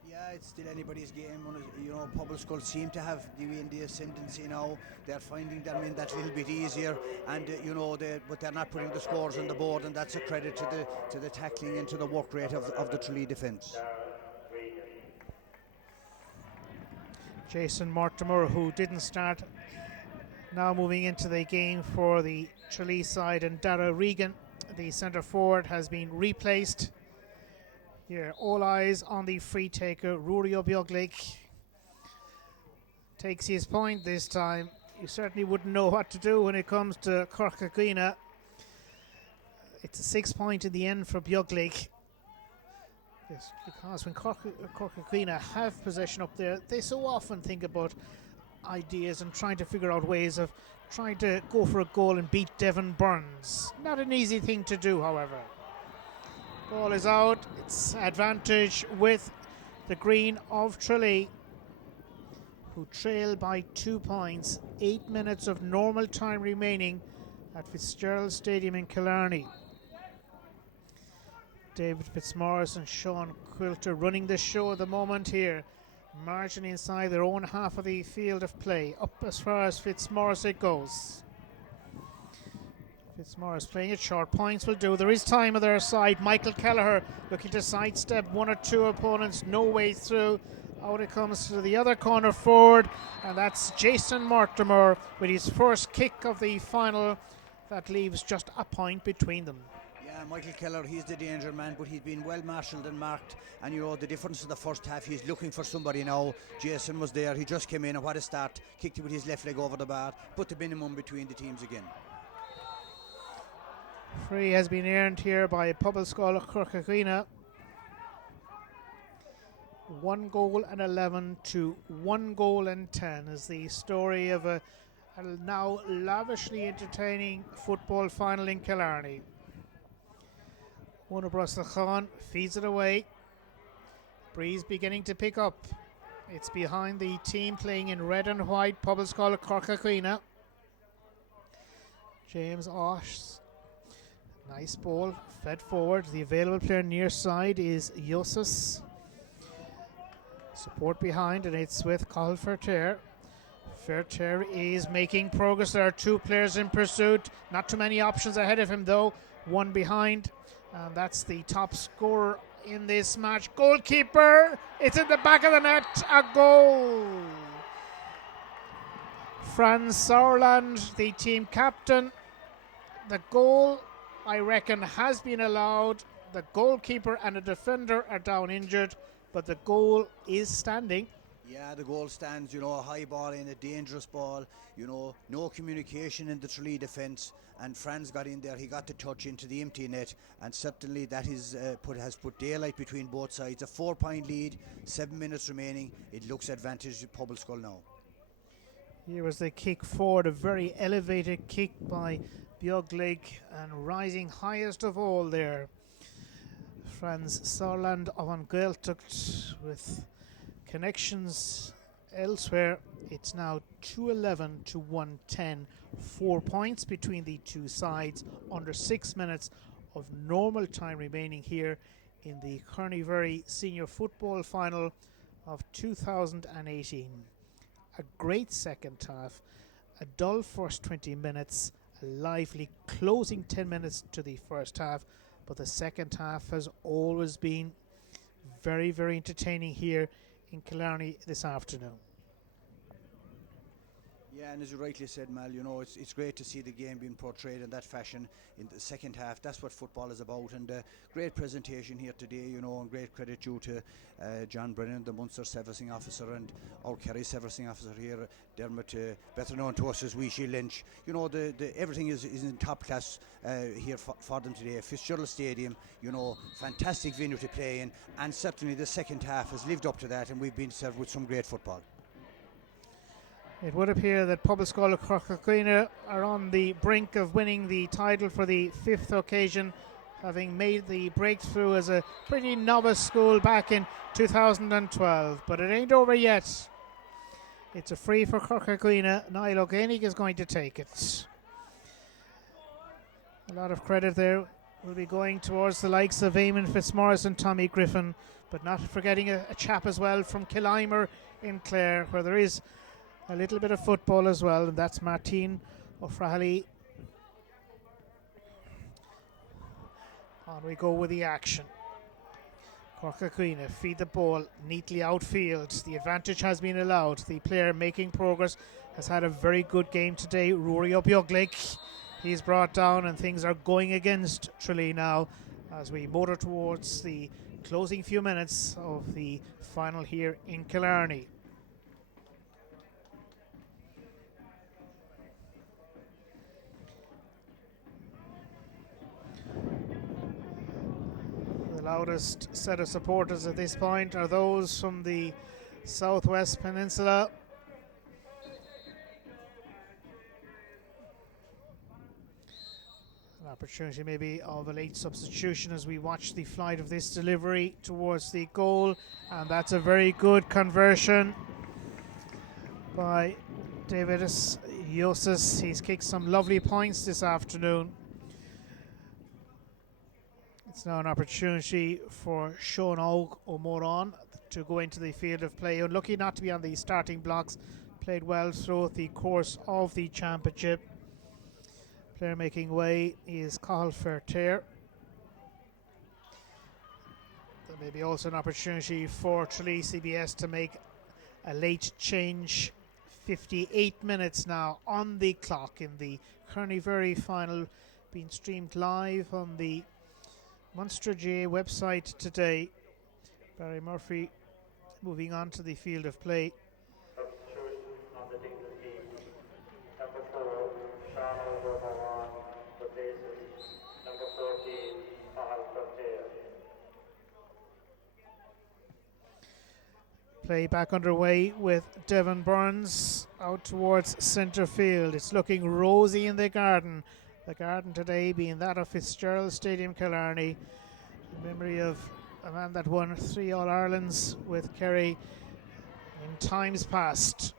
Yeah, it's still anybody's game. You know, Pobalscoil seem to have the ascendancy now. They're finding them in that little bit easier, and you know, but they're not putting the scores on the board, and that's a credit to the tackling and to the work rate of the Tralee defence. Jason Mortimer, who didn't start, now moving into the game for the Tralee side, and Dara Regan, the centre forward, has been replaced. Here, all eyes on the free taker, Rory O'Bioglick. Takes his point this time. You certainly wouldn't know what to do when it comes to Chorca Dhuibhne. It's a 6 point in the end for Bioglick. Yes, because when Chorca Dhuibhne have possession up there, they so often think about ideas and trying to figure out ways of trying to go for a goal and beat Devon Burns. Not an easy thing to do, however. Ball is out. It's advantage with the green of Tralee, who trail by 2 points. 8 minutes of normal time remaining at Fitzgerald Stadium in Killarney. David Fitzmaurice and Sean Quilter running the show at the moment here. Margin inside their own half of the field of play. Up as far as Fitzmaurice it goes. Fitzmaurice playing it short. Points will do. There is time on their side. Michael Kelleher looking to sidestep one or two opponents. No way through. Out it comes to the other corner forward, and that's Jason Mortimer with his first kick of the final. That leaves just a point between them. Yeah, Michael Keller, he's the danger man, but he's been well marshalled and marked. And you know, the difference in the first half, he's looking for somebody now. Jason was there, he just came in, and what a start. Kicked it with his left leg over the bar, put the minimum between the teams again. Free has been earned here by Pobalscoil Chorca Dhuibhne. 1 goal and 11 to 1 goal and 10 is the story of a now lavishly entertaining football final in Killarney. Sathairn feeds it away. Breeze beginning to pick up. It's behind the team playing in red and white, Pobalscoil Chorca Dhuibhne. James Osh. Nice ball, fed forward. The available player near side is Yosus. Support behind, and it's with Cathal Fairtear. Fairtear is making progress. There are 2 players in pursuit. Not too many options ahead of him, though. 1 behind, and that's the top scorer in this match. Goalkeeper, it's in the back of the net. A goal. Franz Sauerland, the team captain. The goal, I reckon, has been allowed. The goalkeeper and the defender are down injured, but the goal is standing. Yeah, the goal stands, you know, a high ball in, a dangerous ball, you know, no communication in the Tralee defence, and Franz got in there, he got the touch into the empty net, and certainly that is has put daylight between both sides. A 4 point lead, 7 minutes remaining, it looks advantage to Pobalscoil now. Here was the kick forward, a very elevated kick by Bioglick, and rising highest of all there, Franz Sauerland of Ghearltaigh with connections elsewhere. It's now 2-11 to 1-10. 4 points between the two sides under 6 minutes of normal time remaining here in the Carneybury Senior Football Final of 2018. A great second half, a dull first 20 minutes, a lively closing 10 minutes to the first half, but the second half has always been very, very entertaining here in Killarney this afternoon. Yeah, and as you rightly said, Mal, you know, it's great to see the game being portrayed in that fashion in the second half. That's what football is about, and great presentation here today, you know, and great credit due to John Brennan, the Munster Servicing Officer, and our Kerry Servicing Officer here, Dermot, better known to us as Weeshy Lynch. You know, everything is in top class here for them today. Fitzgerald Stadium, you know, fantastic venue to play in, and certainly the second half has lived up to that, and we've been served with some great football. It would appear that Pobalscoil Chorca Dhuibhne are on the brink of winning the title for the 5th occasion, having made the breakthrough as a pretty novice school back in 2012. But it ain't over yet. It's a free for Chorca Dhuibhne. Niall O'Gainig is going to take it. A lot of credit there will be going towards the likes of Eamon Fitzmaurice and Tommy Griffin, but not forgetting a chap as well from Killimer in Clare, where there is a little bit of football as well, and that's Martin O'Frahaley. On we go with the action. Chorca Dhuibhne feed the ball neatly outfield. The advantage has been allowed. The player making progress has had a very good game today. Mhuirí Ghearltaigh. He's brought down and things are going against Tralee now as we motor towards the closing few minutes of the final here in Killarney. The loudest set of supporters at this point are those from the Southwest Peninsula. An opportunity maybe of a late substitution as we watch the flight of this delivery towards the goal, and that's a very good conversion by Davidus Yosis. He's kicked some lovely points this afternoon. It's now an opportunity for Sean O'Moran to go into the field of play. Unlucky not to be on the starting blocks. Played well throughout the course of the championship. Player making way is Réiteoir. There may be also an opportunity for Tralee CBS to make a late change. 58 minutes now on the clock in the Ghearltaigh final, being streamed live on the Munster GA website today. Barry Murphy moving on to the field of play. Substitution on the Dingle team. Number 4, Sean replaces number 14, Pobalscoil. Play back underway with Devon Burns out towards centre field. It's looking rosy in the Garden. The Garden today being that of Fitzgerald Stadium, Killarney. In memory of a man that won 3 All-Irelands with Kerry in times past.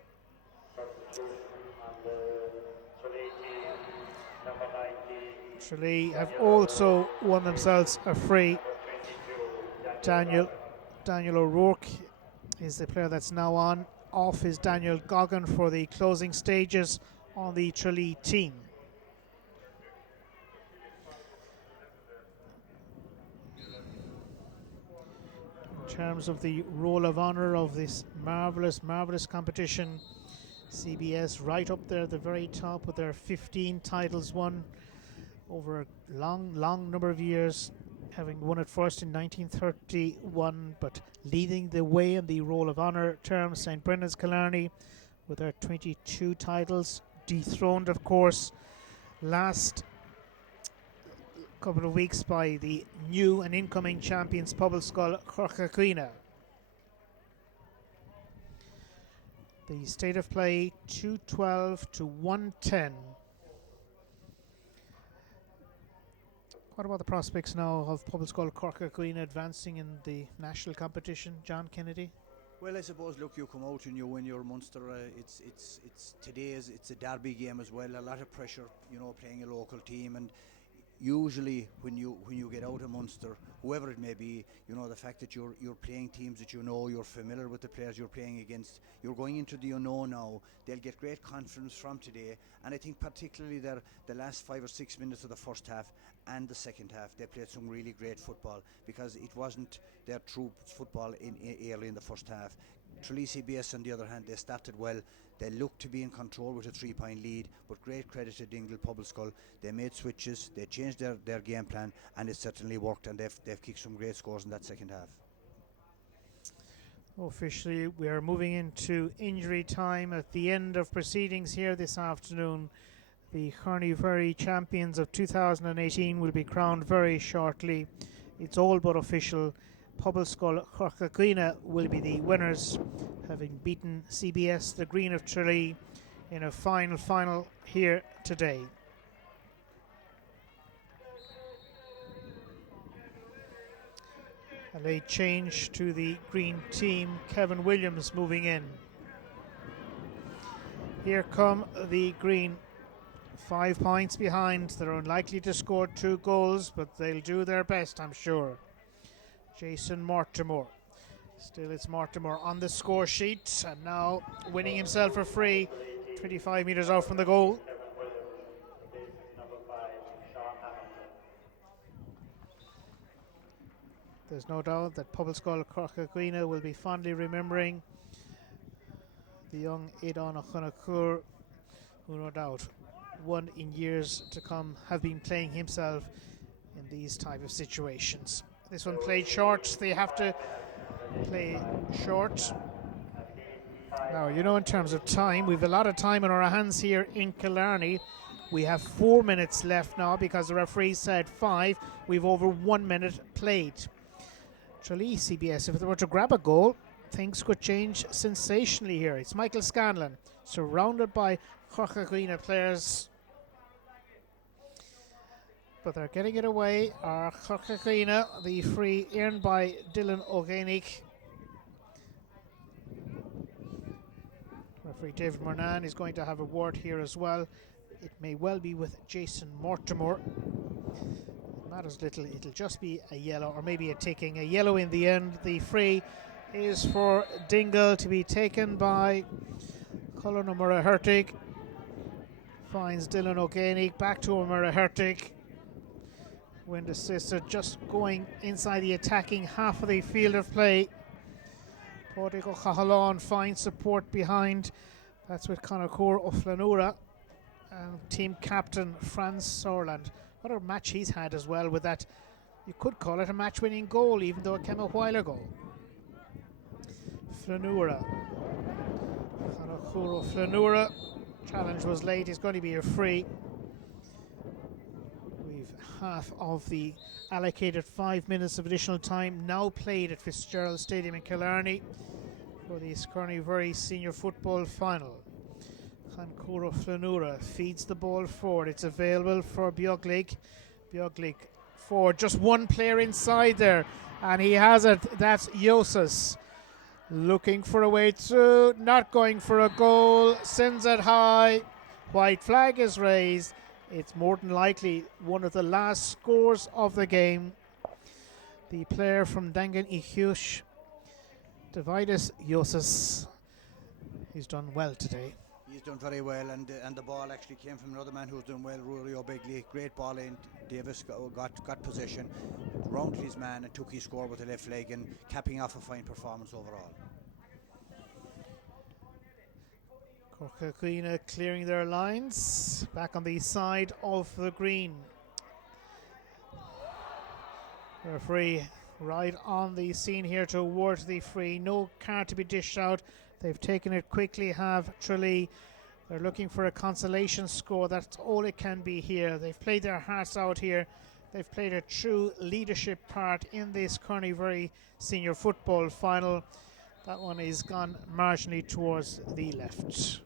Substitution on the Tralee team. Number 19, Tralee have also won themselves a free. number 22, Daniel O'Rourke is the player that's now on. Off is Daniel Goggin for the closing stages on the Tralee team. In terms of the roll of honour of this marvellous competition, CBS right up there at the very top with their 15 titles won over a long number of years, having won it first in 1931, but leading the way in the roll of honour terms, St Brendan's Killarney with their 22 titles, dethroned of course last couple of weeks by the new and incoming champions Pobalscoil Chorca Dhuibhne. The state of play 212 to 110. What about the prospects now of Pobalscoil Chorca Dhuibhne advancing in the national competition, John Kennedy? Well, I suppose, look, you come out and you win your Munster. It's a derby game as well. A lot of pressure, you know, playing a local team, and usually when you get out of Munster, whoever it may be, you know, the fact that you're playing teams that you know, you're familiar with the players you're playing against, you're going into the unknown now. They'll get great confidence from today, and I think particularly the last 5 or 6 minutes of the first half and the second half, they played some really great football, because it wasn't their true football early in the first half. Tralee CBS, on the other hand, they started well. They looked to be in control with a 3-point lead, but great credit to Dingle Pobalscoil. They made switches, they changed their game plan, and it certainly worked, and they've kicked some great scores in that second half. Officially, we are moving into injury time at the end of proceedings here this afternoon. The Ghearltaigh champions of 2018 will be crowned very shortly. It's all but official. Pobalscoil Chorca Dhuibhne will be the winners, having beaten CBS, the Green of Tralee, in a final here today. A late change to the Green team, Kevin Williams moving in. Here come the Green, 5 points behind. They're unlikely to score 2 goals, but they'll do their best, I'm sure. Jason Mortimer. Still it's Mortimer on the score sheet, and now winning himself a free 25 metres out from the goal. There's no doubt that Pobalscoil Chorca Dhuibhne will be fondly remembering the young Ionad who no doubt one in years to come have been playing himself in these type of situations. This one played short. They have to play short. Now, you know, in terms of time, we've a lot of time on our hands here in Killarney. We have 4 minutes left now because the referee said 5. We've over 1 minute played. Tralee CBS, if they were to grab a goal, things could change sensationally here. It's Michael Scanlon, surrounded by Chorca Dhuibhne players. But they're getting it away. Chorca Dhuibhne, the free earned by Dylan O'Géinic. Referee David Murnan is going to have a word here as well. It may well be with Jason Mortimer. It matters little, it'll just be a yellow, or maybe a taking a yellow in the end. The free is for Dingle to be taken by Colin Mhuirí. Finds Dylan O'Géinic, back to Mhuirí. Wind assisted, just going inside the attacking half of the field of play. Pádraig O'Cahallán finds support behind. That's with Conor O'Flanúra and team captain Franz Sauerland. What a match he's had as well with that. You could call it a match-winning goal, even though it came a while ago. Flanúra. Conor O'Flanúra. Challenge was late. It's going to be a free. We've half of the allocated 5 minutes of additional time now played at Fitzgerald Stadium in Killarney for the Scourny Senior Football Final. Conor O'Flanúra feeds the ball forward. It's available for Beagley. Beagley forward. Just one player inside there, and he has it. That's Yosas. Looking for a way through, not going for a goal. Sends it high. White flag is raised. It's more than likely one of the last scores of the game. The player from Dangan Ihush, Davidus Yosas, he's done well today. He's done very well, and the ball actually came from another man who's done well, Rory O'Begley. Great ball in. Davis got possession, rounded his man and took his score with the left leg, and capping off a fine performance overall. Chorca Dhuibhne clearing their lines, back on the side of the green. Referee right on the scene here to award the free. No card to be dished out. They've taken it quickly, have Tralee. They're looking for a consolation score. That's all it can be here. They've played their hearts out here. They've played a true leadership part in this Kearney Senior Football Final. That one is gone marginally towards the left.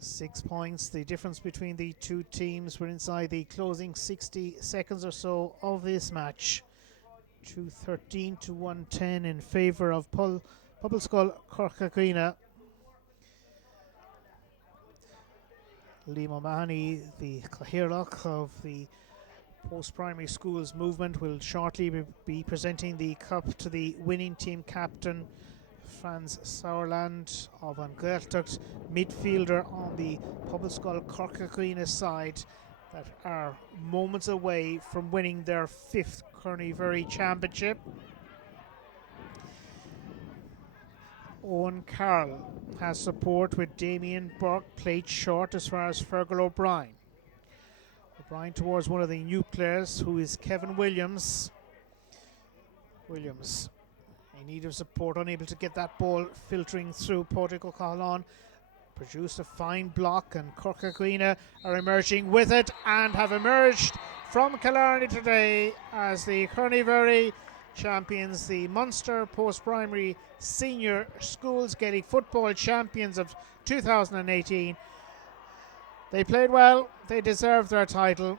6 points, the difference between the two teams. We're inside the closing 60 seconds or so of this match. 213 to 110 in favour of Pobalscoil Chorca Dhuibhne. Liam O'Mahony, the Ghearltaigh of the post-primary schools movement, will shortly be presenting the cup to the winning team captain Franz Sauerland of Ghearltaigh, midfielder on the Pobalscoil Chorca Dhuibhne side, that are moments away from winning their 5th Kearney Championship. Owen Carroll has support with Damien Burke, played short as far as Fergal O'Brien. O'Brien towards one of the new players, who is Kevin Williams. Williams in need of support, unable to get that ball filtering through. Pádraig O'Cahallán produced a fine block, and Chorca Dhuibhne are emerging with it, and have emerged from Killarney today as the Kearney champions, the Munster post-primary senior schools Gaelic football champions of 2018. They played well, they deserved their title,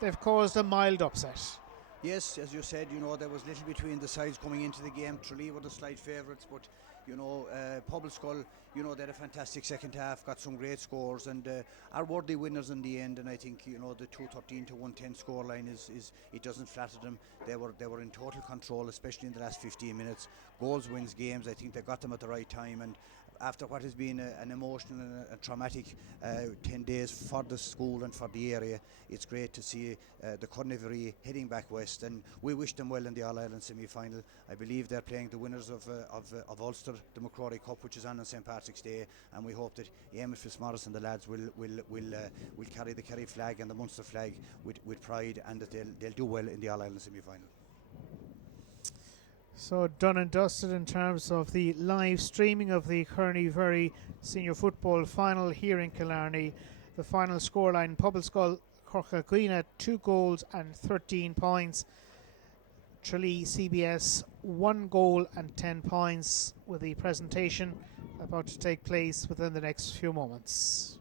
they've caused a mild upset. Yes, as you said, there was little between the sides coming into the game. Tralee were the slight favourites, but Pobalscoil, they had a fantastic second half, got some great scores, and are worthy winners in the end. And I think the 213 to 110 scoreline is it doesn't flatter them. They were in total control, especially in the last 15 minutes. Goals wins games. I think they got them at the right time, and after what has been an emotional and a traumatic 10 days for the school and for the area, it's great to see the Mhuirí heading back west, and we wish them well in the All-Ireland semi-final. I believe they're playing the winners of Ulster, the Mhuirí Cup, which is on St. Patrick's Day, and we hope that Éamon Fitzmaurice and the lads will carry the Kerry flag and the Munster flag with pride, and that they'll do well in the All-Ireland semi-final. So done and dusted in terms of the live streaming of the Mhuirí Senior Football Final here in Killarney. The final scoreline: Pobalscoil Chorca Dhuibhne 2 goals and 13 points. Tralee CBS 1 goal and 10 points, with the presentation about to take place within the next few moments.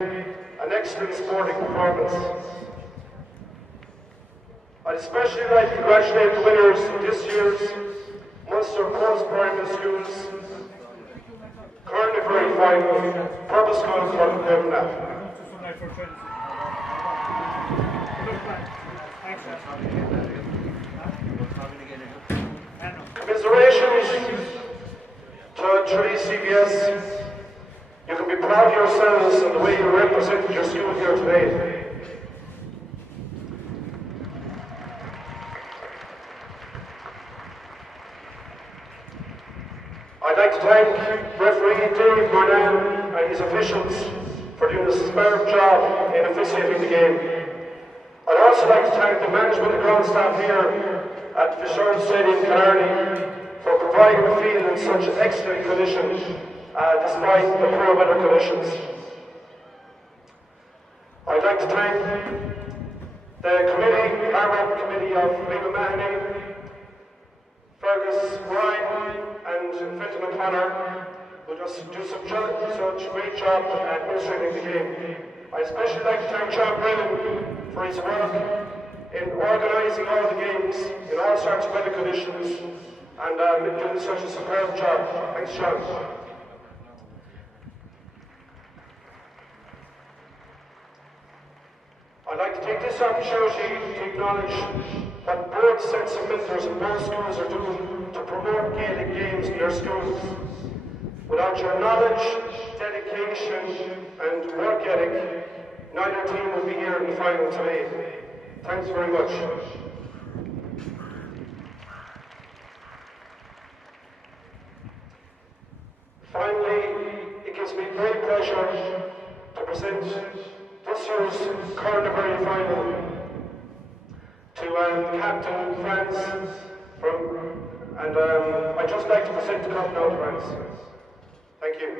An excellent sporting performance. I'd especially like to congratulate the winners of this year's Munster Post-Primary Schools Carnival Final, Pobalscoil Chorca Dhuibhne. Commiserations to Tralee CBS. You can be proud of yourselves and the way you represented your school here today. I'd like to thank referee Ionad and his officials for doing a superb job in officiating the game. I'd also like to thank the management and ground staff here at Feabhra Stadium, Killarney, for providing the field in such excellent conditions, despite the poor weather conditions. I'd like to thank the committee, Harvard Committee of Mhuirí, Fergus Ryan and Fenton O'Connor, who just do such a great job at administrating the game. I especially like to thank John Brennan for his work in organising all the games in all sorts of weather conditions and doing such a superb job. Thanks, John. I'd like to take this opportunity to acknowledge what both sets of mentors in both schools are doing to promote Gaelic games in their schools. Without your knowledge, dedication and work ethic, neither team will be here in the final today. Thanks very much. Finally, this year's Carnival final to Captain France and I'd just like to present the cup now to France. Thank you.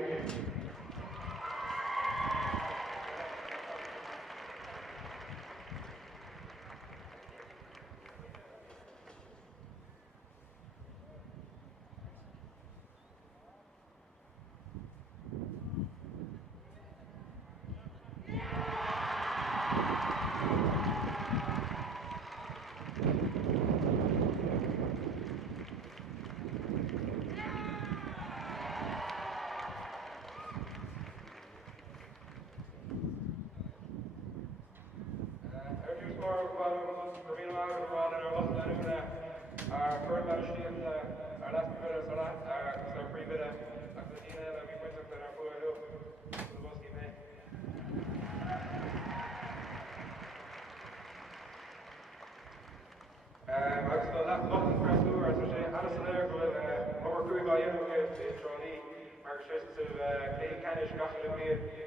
Tralee,